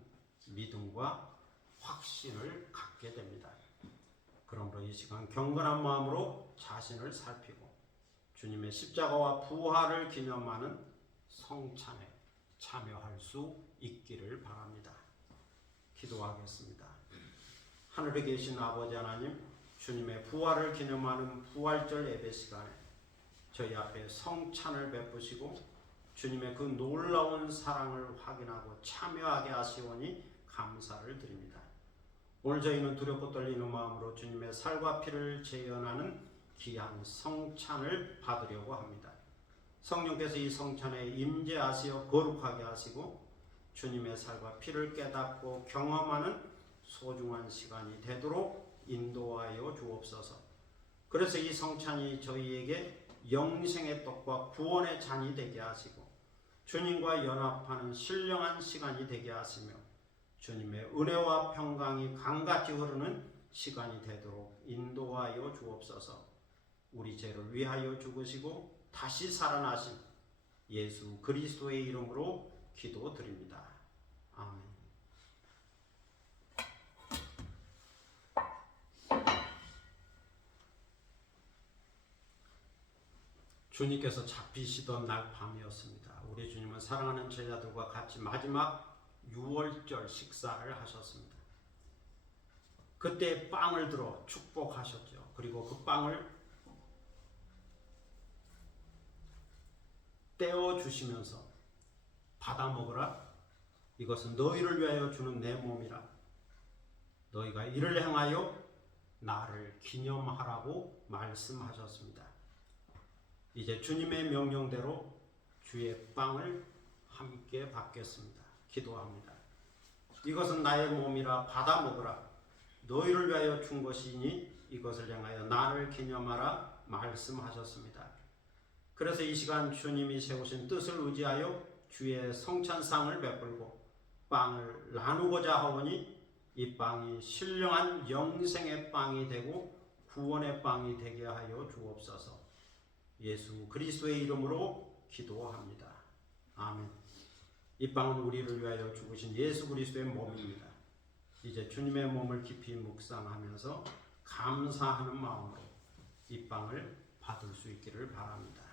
믿음과 확신을 갖게 됩니다. 그러므로 이 시간 경건한 마음으로 자신을 살피고 주님의 십자가와 부활을 기념하는 성찬에 참여할 수 있기를 바랍니다. 기도하겠습니다. 하늘에 계신 아버지 하나님, 주님의 부활을 기념하는 부활절 예배 시간에 저희 앞에 성찬을 베푸시고 주님의 그 놀라운 사랑을 확인하고 참여하게 하시오니 감사를 드립니다. 오늘 저희는 두렵고 떨리는 마음으로 주님의 살과 피를 재현하는 귀한 성찬을 받으려고 합니다. 성령께서 이 성찬에 임재하시어 거룩하게 하시고 주님의 살과 피를 깨닫고 경험하는 소중한 시간이 되도록 인도하여 주옵소서. 그래서 이 성찬이 저희에게 영생의 떡과 구원의 잔이 되게 하시고 주님과 연합하는 신령한 시간이 되게 하시며 주님의 은혜와 평강이 강같이 흐르는 시간이 되도록 인도하여 주옵소서. 우리 죄를 위하여 죽으시고 다시 살아나신 예수 그리스도의 이름으로 기도드립니다. 아멘. 주님께서 잡히시던 날 밤이었습니다. 우리 주님은 사랑하는 제자들과 같이 마지막 유월절 식사를 하셨습니다. 그때 빵을 들어 축복하셨죠. 그리고 그 빵을 떼어 주시면서 받아 먹으라. 이것은 너희를 위하여 주는 내 몸이라. 너희가 이를 행하여 나를 기념하라고 말씀하셨습니다. 이제 주님의 명령대로 주의 빵을 함께 받겠습니다. 기도합니다. 이것은 나의 몸이라 받아 먹으라. 너희를 위하여 준 것이니 이것을 향하여 나를 기념하라 말씀하셨습니다. 그래서 이 시간 주님이 세우신 뜻을 의지하여 주의 성찬상을 베풀고 빵을 나누고자 하오니 이 빵이 신령한 영생의 빵이 되고 구원의 빵이 되게 하여 주옵소서. 예수 그리스도의 이름으로 기도합니다. 아멘. 이 빵은 우리를 위하여 죽으신 예수 그리스도의 몸입니다. 이제 주님의 몸을 깊이 묵상하면서 감사하는 마음으로 이 빵을 받을 수 있기를 바랍니다.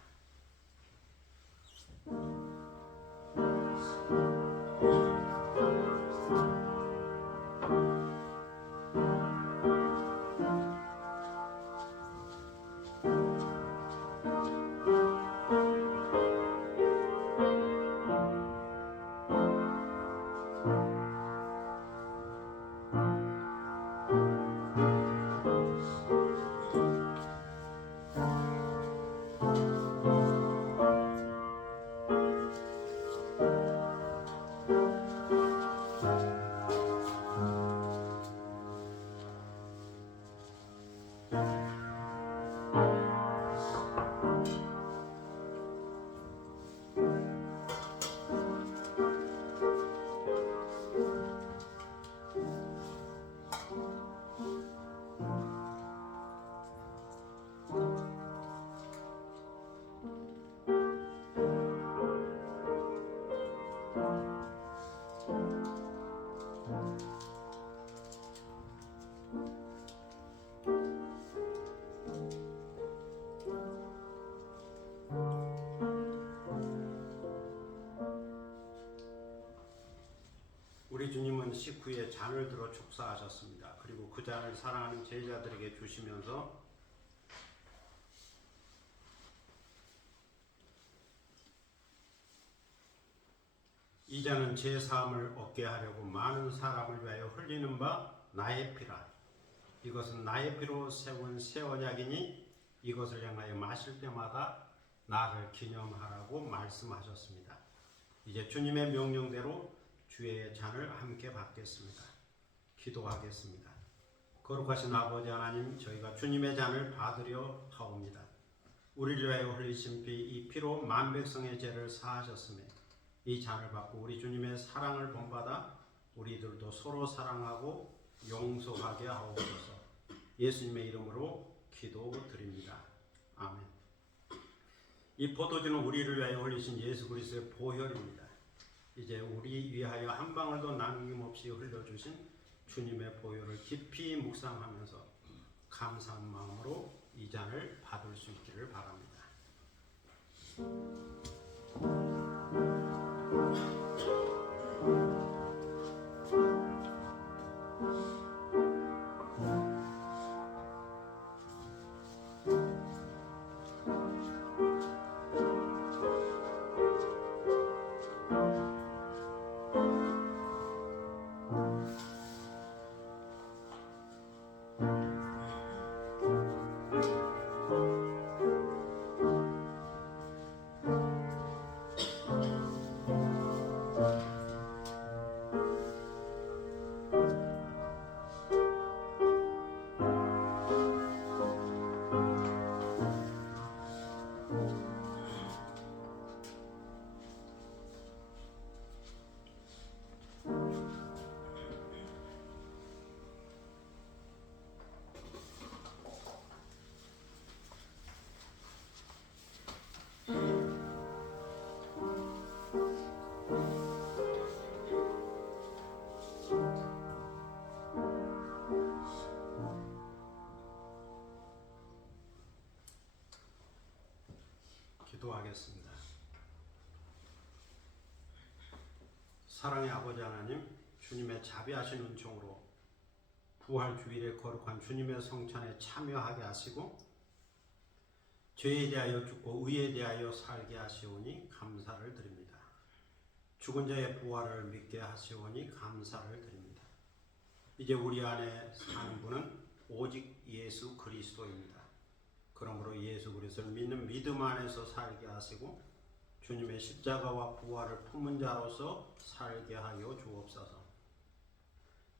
예수님은 식후에 잔을 들어 축사하셨습니다. 그리고 그 잔을 사랑하는 제자들에게 주시면서 이 잔은 제 사함을 얻게 하려고 많은 사람을 위하여 흘리는 바 나의 피라. 이것은 나의 피로 세운 새 언약이니 이것을 향하여 마실 때마다 나를 기념하라고 말씀하셨습니다. 이제 주님의 명령대로 주의 잔을 함께 받겠습니다. 기도하겠습니다. 거룩하신 아버지 하나님, 저희가 주님의 잔을 받으려 하옵니다. 우리를 위하여 흘리신 피, 이 피로 만백성의 죄를 사하셨으며 이 잔을 받고 우리 주님의 사랑을 본받아 우리들도 서로 사랑하고 용서하게 하옵소서. 예수님의 이름으로 기도드립니다. 아멘. 이 포도주는 우리를 위하여 흘리신 예수 그리스도의 보혈입니다. 이제 우리 위하여 한 방울도 남김없이 흘려주신 주님의 보혈을 깊이 묵상하면서 감사한 마음으로 이 잔을 받을 수 있기를 바랍니다. 기도하겠습니다. 사랑의 아버지 하나님, 주님의 자비하신 은총으로 부활 주일에 거룩한 주님의 성찬에 참여하게 하시고 죄에 대하여 죽고 의에 대하여 살게 하시오니 감사를 드립니다. 죽은 자의 부활을 믿게 하시오니 감사를 드립니다. 이제 우리 안에 사는 분은 오직 예수 그리스도입니다. 그러므로 예수 그리스도를 믿는 믿음 안에서 살게 하시고 주님의 십자가와 부활을 품은 자로서 살게 하여 주옵소서.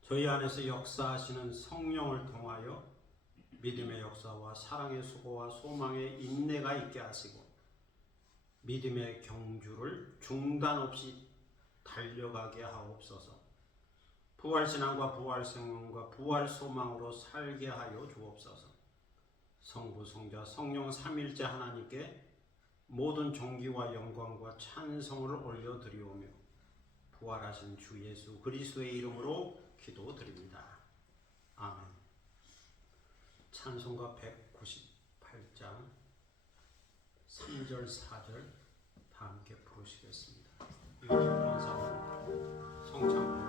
저희 안에서 역사하시는 성령을 통하여 믿음의 역사와 사랑의 수고와 소망의 인내가 있게 하시고 믿음의 경주를 중단 없이 달려가게 하옵소서. 부활신앙과 부활생명과 부활소망으로 살게 하여 주옵소서. 성부, 성자, 성령 삼일째 하나님께 모든 존귀와 영광과 찬송을 올려드리오며 부활하신 주 예수 그리스도의 이름으로 기도드립니다. 아멘. 찬송가 198장 3절 4절 다 함께 부르시겠습니다. 원사는 성찬으로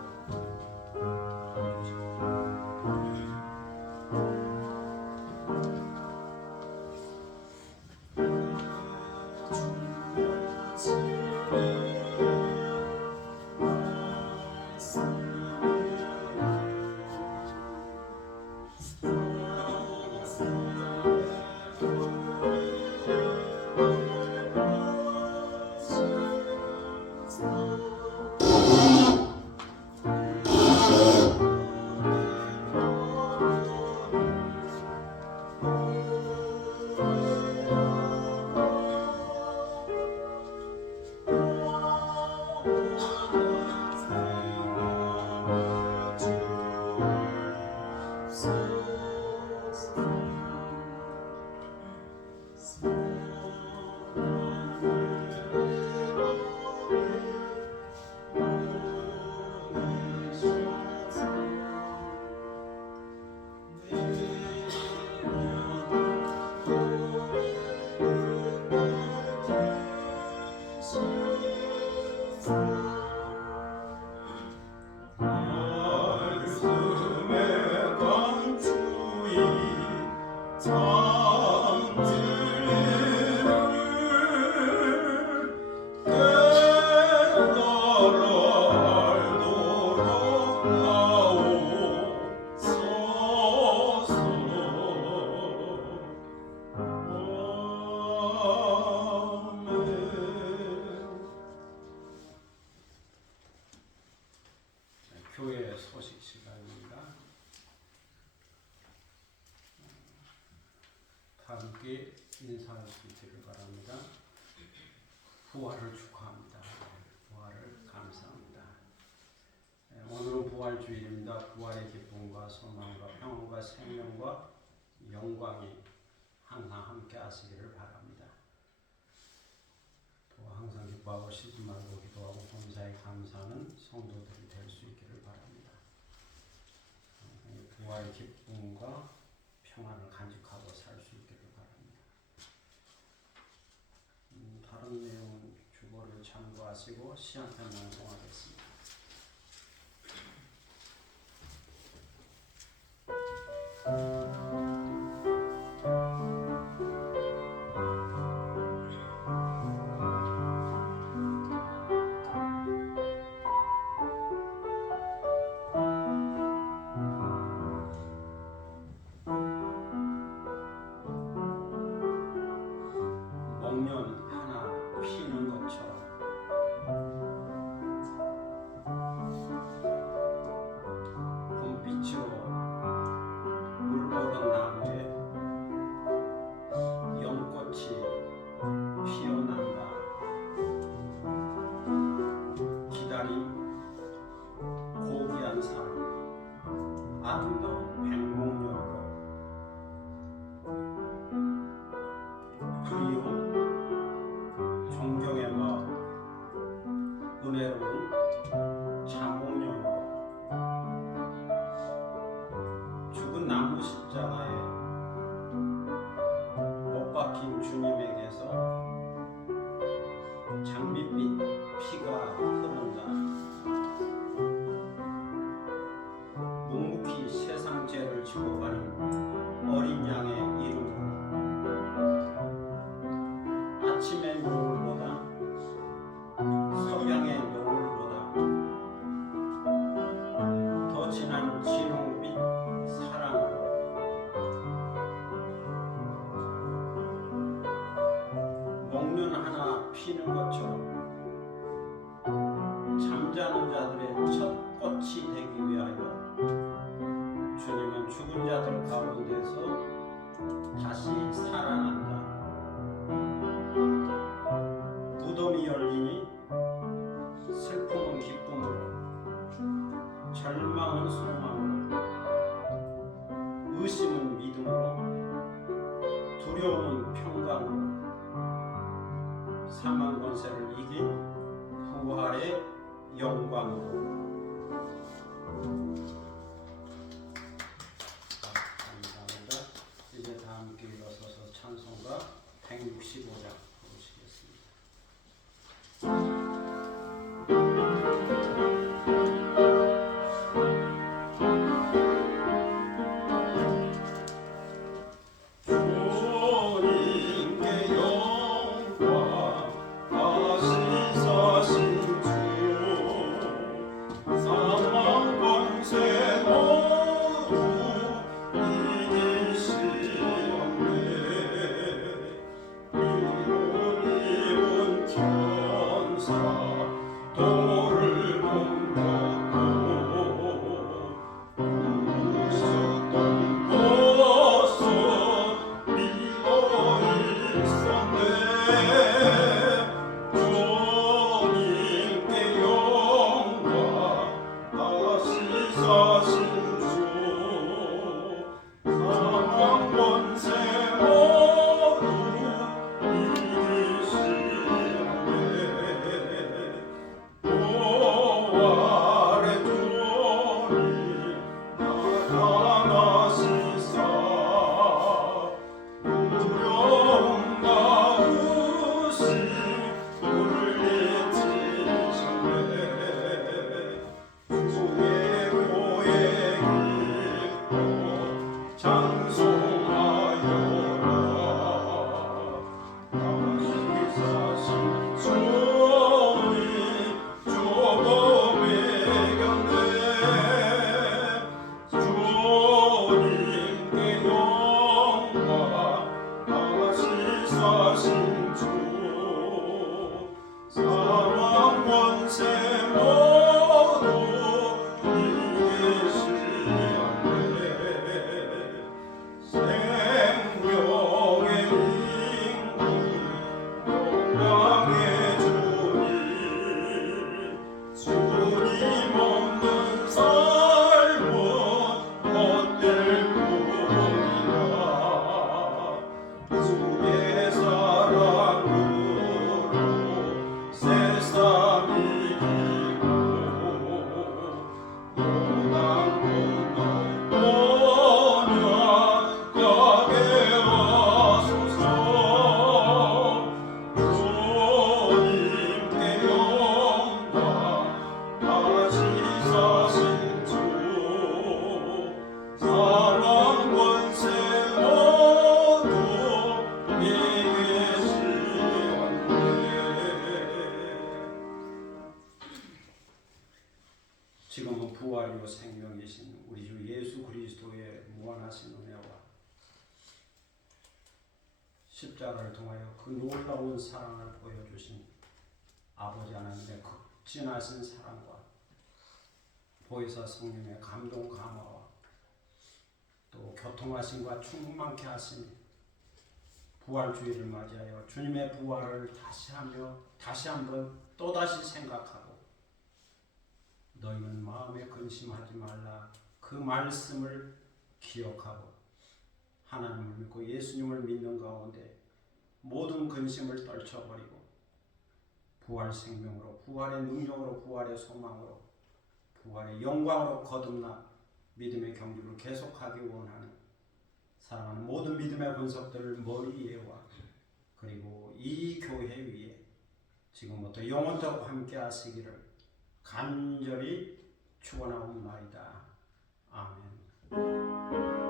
부활을 축하합니다. 부활을 감사합니다. 오늘은 부활주일입니다. 부활의 기쁨과 소망과 평안과 생명과 영광이 항상 함께 하시기를 바랍니다. 또 항상 기뻐하고 쉬지 말고 기도하고 범사에 감사하는 성도들이 될 수 있기를 바랍니다. 부활의 기쁨과 평안을 간직하고 살 수 있기를 바랍니다. 다른 내용은 주보를 참고하시고 시한편 낭송하겠습니다. 목련 하나 피는 것처럼 봄빛으로 물보던 나무에 연꽃이 피어난다. 기다림, 고귀한 사랑, 아름다운 백목련으로 그리움, 존경의 마음, 은혜로운 자목련으로 죽은 나무 십자가에 못 박힌 주님에게서 장밋빛 피가 흐른다. 묵묵히 세상 죄를 지고 가는 어린 양의 이름으로 아침의 노을보다 석양의 노을보다 더 진한 진홍빛 사랑으로 목련 하나 피는 것처럼 잠자는 자들의 첫 꽃이 되기 위하여 주님은 죽은 자들 가운데서 다시 살아난다. 무덤이 열리니 슬픔은 기쁨으로, 절망은 소망으로, 의심은 믿음으로, 두려움은 평강으로, 사망 권세를 이긴 부활의 영광으로. 감사합니다. 이제 다 함께 일어서서 찬송가 165장 부르시겠습니다. 오 지금은 부활이요 생명이신 우리 주 예수 그리스도의 무한하신 은혜와 십자가를 통하여 그 놀라운 사랑을 보여주신 아버지 하나님의 극진하신 사랑과 보혜사 성령의 감동 감화와 또 교통하심과 충만케 하심이 부활주의를 맞이하여 주님의 부활을 다시 한번 또다시 생각하고 너희는 마음에 근심하지 말라 그 말씀을 기억하고 하나님을 믿고 예수님을 믿는 가운데 모든 근심을 떨쳐버리고 부활 생명으로 부활의 능력으로 부활의 소망으로 부활의 영광으로 거듭나 믿음의 경주를 계속하기 원하는 사랑하는 모든 믿음의 권속들을 머리 위에와 그리고 이 교회 위에 지금부터 영원토록 함께 하시기를 간절히 축원하옵나이다. 아멘.